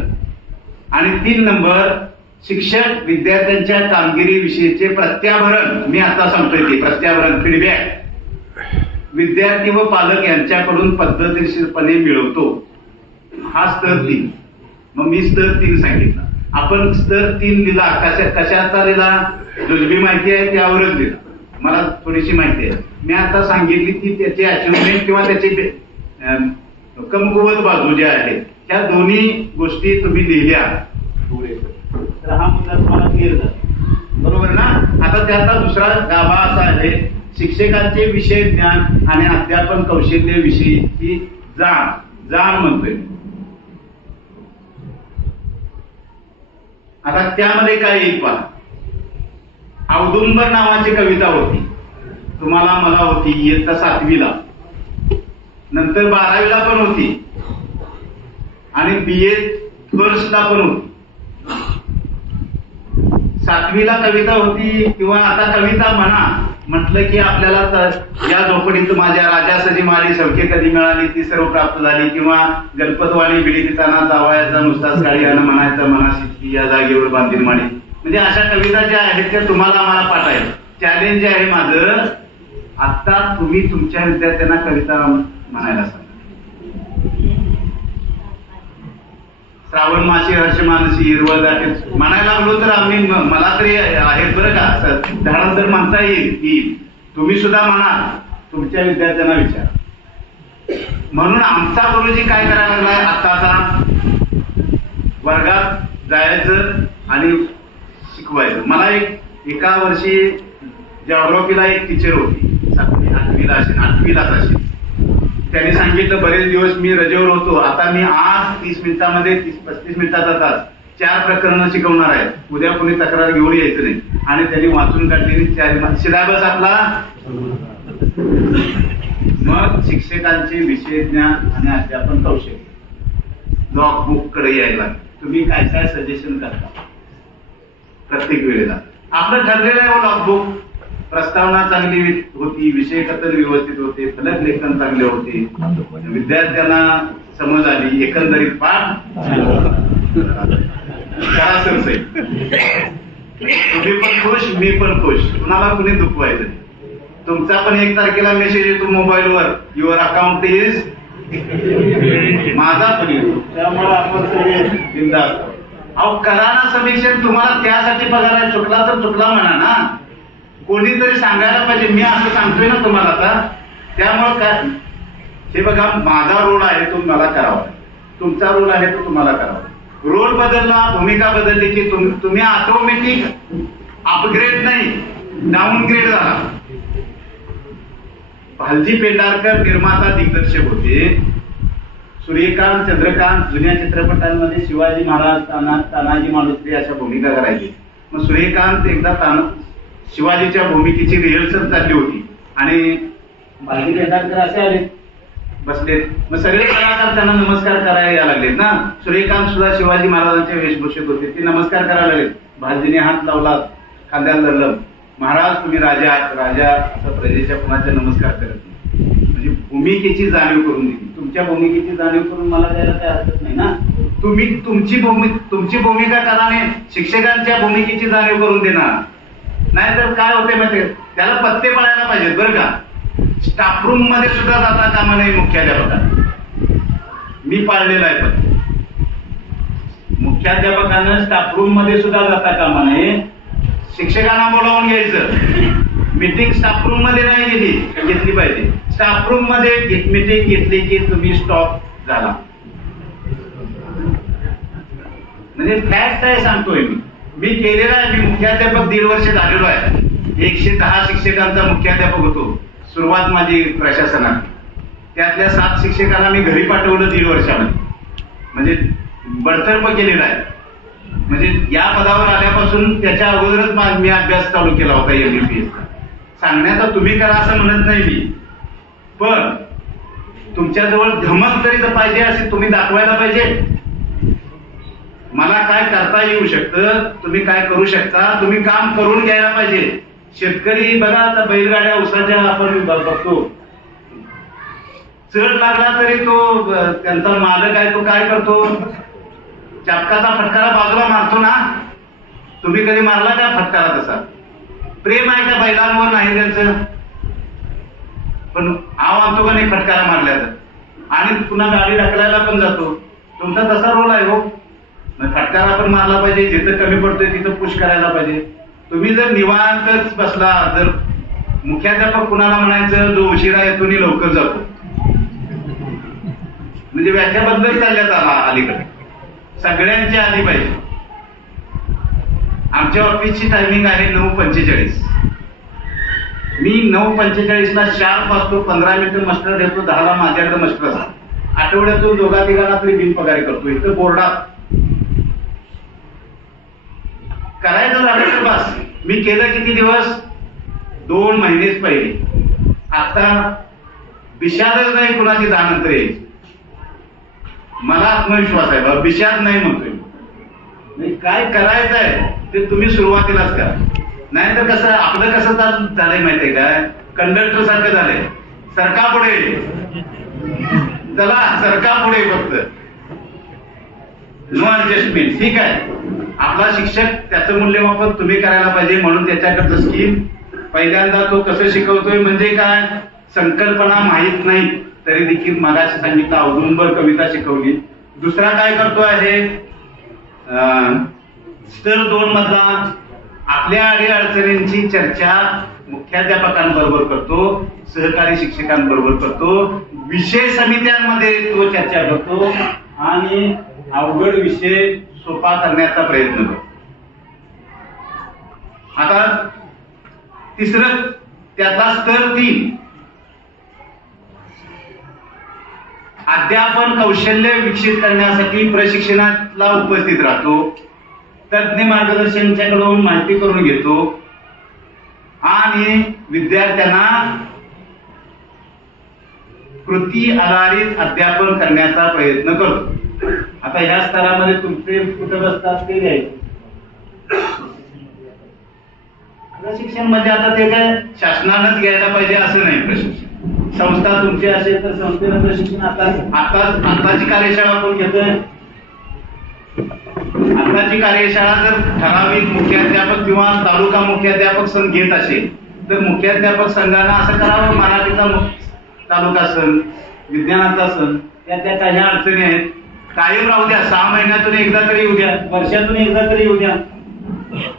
आणि 3 नंबर शिक्षक विद्यार्थ्यांच्या कामगिरीविषयीचे प्रत्याभरण, मी आता सांगतोय ते प्रत्याभरण, फीडबॅक विद्यार्थी व पालक यांच्याकडून पद्धतशीरपणे मिळवतो. हा स्तर 3. मग मी स्तर 3 सांगितला. आपण स्तर 3 लिहिला. कशाचा लिहिला? जो बी माहिती आहे त्यावरच लिहिला. मला थोडीशी माहिती आहे. मी आता सांगितली की त्याचे अचिव्हमेंट किंवा त्याचे कमकुवत बाजू ज्या आहेत त्या दोन्ही गोष्टी तुम्ही लिहिल्या तर हा मुद्दा तुम्हाला क्लिअर झाला. बरोबर ना? आता त्याचा दुसरा गाभा असा आहे, शिक्षकांचे विषय ज्ञान आणि अध्यापन कौशल्य विषयीची जाण म्हणतोय. आता त्यामध्ये काय येईल पहा. औदुंबर नावाची कविता होती, तुम्हाला मला होती इयत्ता 7वीला, नंतर 12वीला पण होती आणि BA फर्स्टला पण होती. 7वीला कविता होती किंवा आता कविता म्हणा म्हटलं की आपल्याला तर या झोपडीत माझ्या राजासजी मारी सवके कधी मिळाली ती सर्व प्राप्त झाली, किंवा गणपतवाणी बिडीताना जावयाचा नुसताच काळीयानं म्हणायचं मनाशी या जागेवर बांधील माडी. म्हणजे अशा कविता ज्या आहेत त्या तुम्हाला आम्हाला पाठ आहे. चॅलेंज आहे माझं, आता तुम्ही तुमच्या विद्यार्थ्यांना कविता म्हणायला सांगा. श्रावण मासी हर्ष मानसी हिरवळ दाटे म्हणायला लागलो तर आम्ही मला तरी आहेत बरं का, धाडण तर म्हणता येईल की तुम्ही सुद्धा म्हणा, तुमच्या विद्यार्थ्यांना विचारा. म्हणून आमचा गुरुजी काय करायला लागलाय, आता वर्गात जायचं आणि शिकवायचं. मला एका वर्षी जॉग्राफीला एक टीचर होती, 7वी 8वीला असेल, 8वीलाच असेल. त्यांनी सांगितलं बरेच दिवस मी रजेवर होतो, आता मी आज 30 मिनिटामध्ये 35 मिनिटाचा तास 4 प्रकरणं शिकवणार आहे, उद्या कोणी तक्रार घेऊन यायचं नाही. आणि त्यांनी वाचून काढलेली 4 सिलेबस आपला. मग शिक्षकांचे विषय ज्ञान आणि अध्यापन कौशल्य लॉग बुक कडे यायला तुम्ही काय काय सजेशन करता प्रत्येक वेळेला. आपलं ठरलेलं आहे लॉग बुक. प्रस्तावना चांगली होती, विषय कथन व्यवस्थित होते, फलक लेखन चांगले होते, विद्यार्थ्यांना समज आली, एकंदरीत पाठ करा सर साहेब. तुम्ही पण खुश, मी पण खुश, कुणाला कुणी दुखवायचं. तुमचा पण 1 तारखेला मेसेज येतो मोबाईलवर, युअर अकाउंट इज, माझा पण येतो. त्यामुळे आपण सगळे बिंदास. अहो करा ना समीक्षण, तुम्हाला त्यासाठी पगार आहे. चुकला तर चुकला म्हणा ना, कोणीतरी सांगायला पाहिजे. मी असं सांगतोय ना तुम्हाला आता. त्यामुळे काय हे बघा, माझा रोल आहे तो मला करावा, तुमचा रोल आहे तो तुम्हाला करावा. रोल बदलला, भूमिका बदलली की तुम्ही ऑटोमॅटिक अपग्रेड नाही डाऊनग्रेड झाला. भालजी पेंढारकर निर्माता दिग्दर्शक होते. सूर्यकांत, चंद्रकांत जुन्या चित्रपटांमध्ये शिवाजी महाराज, तानाजी मालुसरे अशा भूमिका करायची. मग सूर्यकांत एकदा शिवाजीच्या भूमिकेची रिहर्सल चालली होती आणि भालजी पेंढारकर असे आले बसले. मग सगळे कलाकार त्यांना नमस्कार करायला यायला लागलेत ना. सूर्यकांत सुद्धा शिवाजी महाराजांच्या वेशभूषेत होते, ते नमस्कार करायला लागले. भालजीने हात लावला, खांद्याला धरलं, महाराज तुम्ही राजा आहात, राजा असं प्रजेच्या कुणाचा नमस्कार करत नाही. म्हणजे भूमिकेची जाणीव करून दिली. तुमच्या भूमिकेची जाणीव करून मला द्यायला काय हरकत नाही ना. तुम्ही तुमची भूमिका कराने शिक्षकांच्या भूमिकेची जाणीव करून देणार. नाहीतर काय होते माहिती, त्याला पत्ते पळायला पाहिजेत बरं का. स्टाफ रूम मध्ये सुद्धा जाता कामा नये मुख्याध्यापकांना. मी पाळलेला आहे पत्ते. मुख्याध्यापकांना स्टाफ रूम मध्ये सुद्धा जाता कामा नये. शिक्षकांना बोलावून घ्यायचं. मीटिंग स्टाफ रूम मध्ये नाही घेतली पाहिजे. स्टाफ रूम मध्ये मीटिंग घेतली की तुम्ही स्टॉप झाला. म्हणजे फॅक्ट आहे सांगतोय मी केलेला आहे. मी मुख्याध्यापक 1.5 वर्ष झालेलो आहे. 110 शिक्षकांचा मुख्याध्यापक होतो सुरुवात माझी प्रशासनात. त्यातल्या 7 शिक्षकांना मी घरी पाठवलं 1.5 वर्षामध्ये. म्हणजे बडतर्फ केलेला आहे. म्हणजे या पदावर आल्यापासून त्याच्या अगोदरच मी अभ्यास चालू केला होता MBBS. सांगण्याचा तुम्ही करा असं म्हणत नाही मी, पण तुमच्याजवळ धमक तरी तर पाहिजे, असे तुम्ही दाखवायला पाहिजे. मला काय करता येऊ शकतं, तुम्ही काय करू शकता, तुम्ही काम करून घ्यायला पाहिजे. शेतकरी बघा आता बैलगाड्या उसाच्या आपण बघतो, चढ लागला तरी तो त्यांचा मालक आहे, तो काय करतो, चापकाचा फटकारा बाजूला मारतो ना. तुम्ही कधी मारला का फटकारा तसा? प्रेम आहे का बैलांवर? नाही त्यांचं, पण आव आणतो का नाही फटकारा मारल्याचा, आणि पुन्हा गाडी ढकलायला पण जातो. तुमचा तसा रोल आहे हो. फटकारा पण मारला पाहिजे, जिथं कमी पडतोय तिथं पुश करायला पाहिजे. तुम्ही जर निवांतच बसला, जर मुख्याध्यापक कुणाला म्हणायचं जो उशिरा येतो आणि लवकर जातो, म्हणजे व्याख्या बदलत चालल्यात अलीकडे, सगळ्यांची आली पाहिजे. आमच्या ऑफिसची टायमिंग आहे 9:45. मी 9:45ला शार्प असतो, 15 मिनिटं मस्टर देतो, 10ला माझ्याकडे मस्टर असतो. आठवड्यातून दोघा तिघांना तरी बिनपगारी करतो. इथं बोर्डात करायचं झालं तर बस. मी केलं किती दिवस? 2 महिनेच पहिले. आता बिशादच नाही कुणाची 10 नंतर यायची. मला आत्मविश्वास आहे बाबा, बिशाद नाही म्हणतोय. काय करायचं आहे ते तुम्ही सुरुवातीलाच करा. नाहीतर कसं आपलं कसं झालंय माहितीये काय, कंडक्टर सारखं झालंय, सरका पुढे, चला सरका पुढे, फक्त नो ऍडजस्टमेंट. ठीक आहे, आपला शिक्षक त्याचं मूल्यमापन तुम्ही करायला पाहिजे. म्हणून त्याच्याकडचं स्कीम पहिल्यांदा तो कसं शिकवतोय, म्हणजे काय संकल्पना माहीत नाही तरी देखील मागाशी सांगितलं औदुंबर कविता शिकवली. दुसरा काय करतो आहे, स्तर 2 मधला आपल्या अडीअडचणींची चर्चा मुख्याध्यापकांबरोबर करतो, सहकारी शिक्षकांबरोबर करतो, विषय समित्यांमध्ये तो चर्चा करतो आणि अवघड विषय सोपा करण्याचा प्रयत्न करतो. आता तिसरं त्याचा स्तर 3 अध्यापन कौशल्य विकसित करण्यासाठी प्रशिक्षणाला उपस्थित राहतो, तज्ञ मार्गदर्शकांकडून माहिती करून घेतो आणि विद्यार्थ्यांना कृती आधारित अध्यापन करण्याचा प्रयत्न करतो. आता ह्या स्तरामध्ये तुमचे कुठे बसतात ते घ्यायचे. प्रशिक्षण म्हणजे आता ते काय शासनानंच घ्यायला पाहिजे असं नाही. प्रशिक्षण संस्था तुमची असेल तर संस्थेनं प्रशिक्षण आताची कार्यशाळा कोण घेतोय? आताची कार्यशाळा जर ठराविक मुख्याध्यापक किंवा तालुका मुख्याध्यापक संघ घेत असेल तर मुख्याध्यापक संघानं असं करावं, मराठीचा तालुका संघ, विज्ञानाचा संघ, त्या काही अडचणी आहेत, कायम राहू द्या, 6 महिन्यातून एकदा तरी येऊ द्या, वर्षातून एकदा तरी येऊ द्या.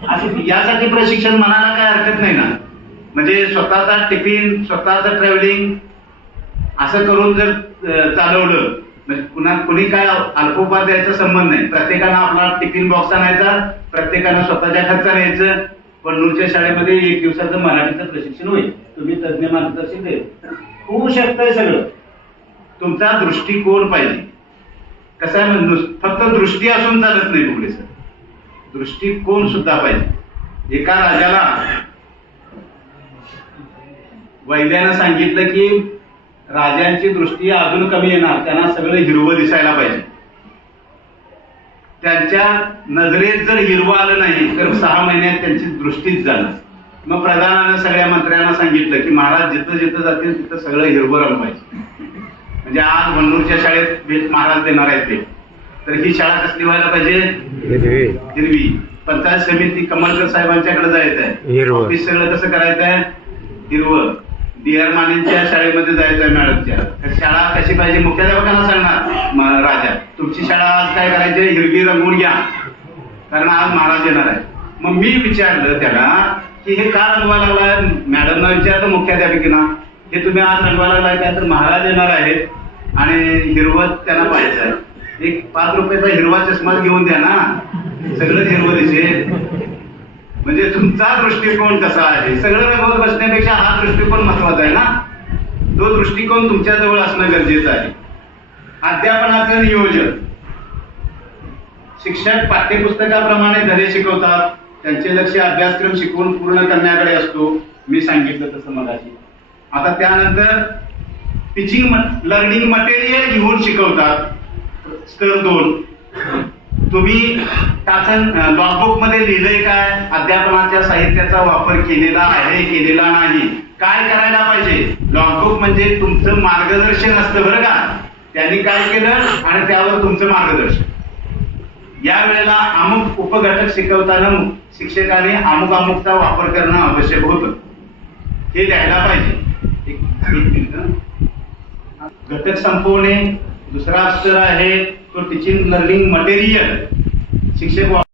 असं यासाठी प्रशिक्षण म्हणायला काय हरकत नाही ना. म्हणजे स्वतःचा टिफिन, स्वतःचं ट्रॅव्हलिंग असं करून जर चालवलं, म्हणजे कुणी काय अल्पोपार द्यायचा संबंध नाही. प्रत्येकानं आपला टिफिन बॉक्स आणायचा, प्रत्येकानं स्वतःच्या खर्चाने यायचं. पन्नूरच्या शाळेमध्ये 1 दिवसाचं मराठीचं प्रशिक्षण होईल. तुम्ही तज्ञ मार्गदर्शन देईल, होऊ शकतंय सगळं. तुमचा दृष्टिकोन पाहिजे. कसं आहे, फक्त दृष्टी असून चालत नाही पुढे सर, दृष्टिकोन सुद्धा पाहिजे. एका राजाला वैद्यानं सांगितलं की राजांची दृष्टी अजून कमी येणार, त्यांना सगळं हिरवं दिसायला पाहिजे. त्यांच्या नजरेत जर हिरवं आलं नाही तर 6 महिन्यात त्यांची दृष्टीच झालं. मग प्रधानानं सगळ्या मंत्र्यांना सांगितलं की महाराज जिथं जिथं जातील तिथं सगळं हिरवं रंग पाहिजे. म्हणजे आज वंडूरच्या शाळेत महाराज देणार आहेत ते, तर ही शाळा कसली व्हायला पाहिजे? हिरवी. पंचायत समिती कमलकर साहेबांच्याकडे जायचं आहे, ऑफिस सगळं कसं करायचं आहे? हिरवं. डी.आर. मानेंच्या शाळेमध्ये जायचं आहे मॅडमच्या. शाळा कशी पाहिजे? मुख्याध्यापकांना सांगणार राजा, तुमची शाळा आज काय करायची? हिरवी रंगवून घ्या, कारण आज महाराज येणार आहे. मग मी विचारलं त्याला की हे का रंगवायला लागलाय? मॅडमना विचारलं मुख्याध्यापिकेना, हे तुम्ही आज रंगवायला लागलाय काय? तर महाराज येणार आहेत आणि हिरवत त्यांना पाहिजे आहे. एक 5 रुपयाचा हिरवा चष्मा घेऊन द्या ना, सगळं हिरवं दिसेल. म्हणजे तुमचा दृष्टिकोन कसा आहे? सगळं रंगवत बसण्यापेक्षा हा दृष्टिकोन महत्वाचा आहे ना. तो दृष्टिकोन तुमच्या जवळ असणं गरजेचं आहे. अध्यापनाचं नियोजन, शिक्षक पाठ्यपुस्तकाप्रमाणे धडे शिकवतात, त्यांचे लक्ष अभ्यासक्रम शिकवून पूर्ण करण्याकडे असतो. मी सांगितलं तसं मगाशी. आता त्यानंतर टीचिंग लर्निंग मटेरियल घेऊन शिकवतात. स्तर 2, तुम्ही टाचन लॉगबुक मध्ये लिहिलंय काय, अध्यापनाच्या साहित्याचा वापर केलेला आहे केलेला नाही, काय करायला पाहिजे. लॉगबुक म्हणजे तुमचं मार्गदर्शन असतं बरं का. त्यांनी काय केलं आणि त्यावर तुमचं मार्गदर्शन. या वेळेला अमुक उपघटक शिकवताना शिक्षकाने अमुकचा वापर करणं आवश्यक होतं, हे द्यायला पाहिजे. एक मिनिट. घटक संपवणे दुसरा स्तर आहे तो टीचिंग लर्निंग मटेरियल शिक्षक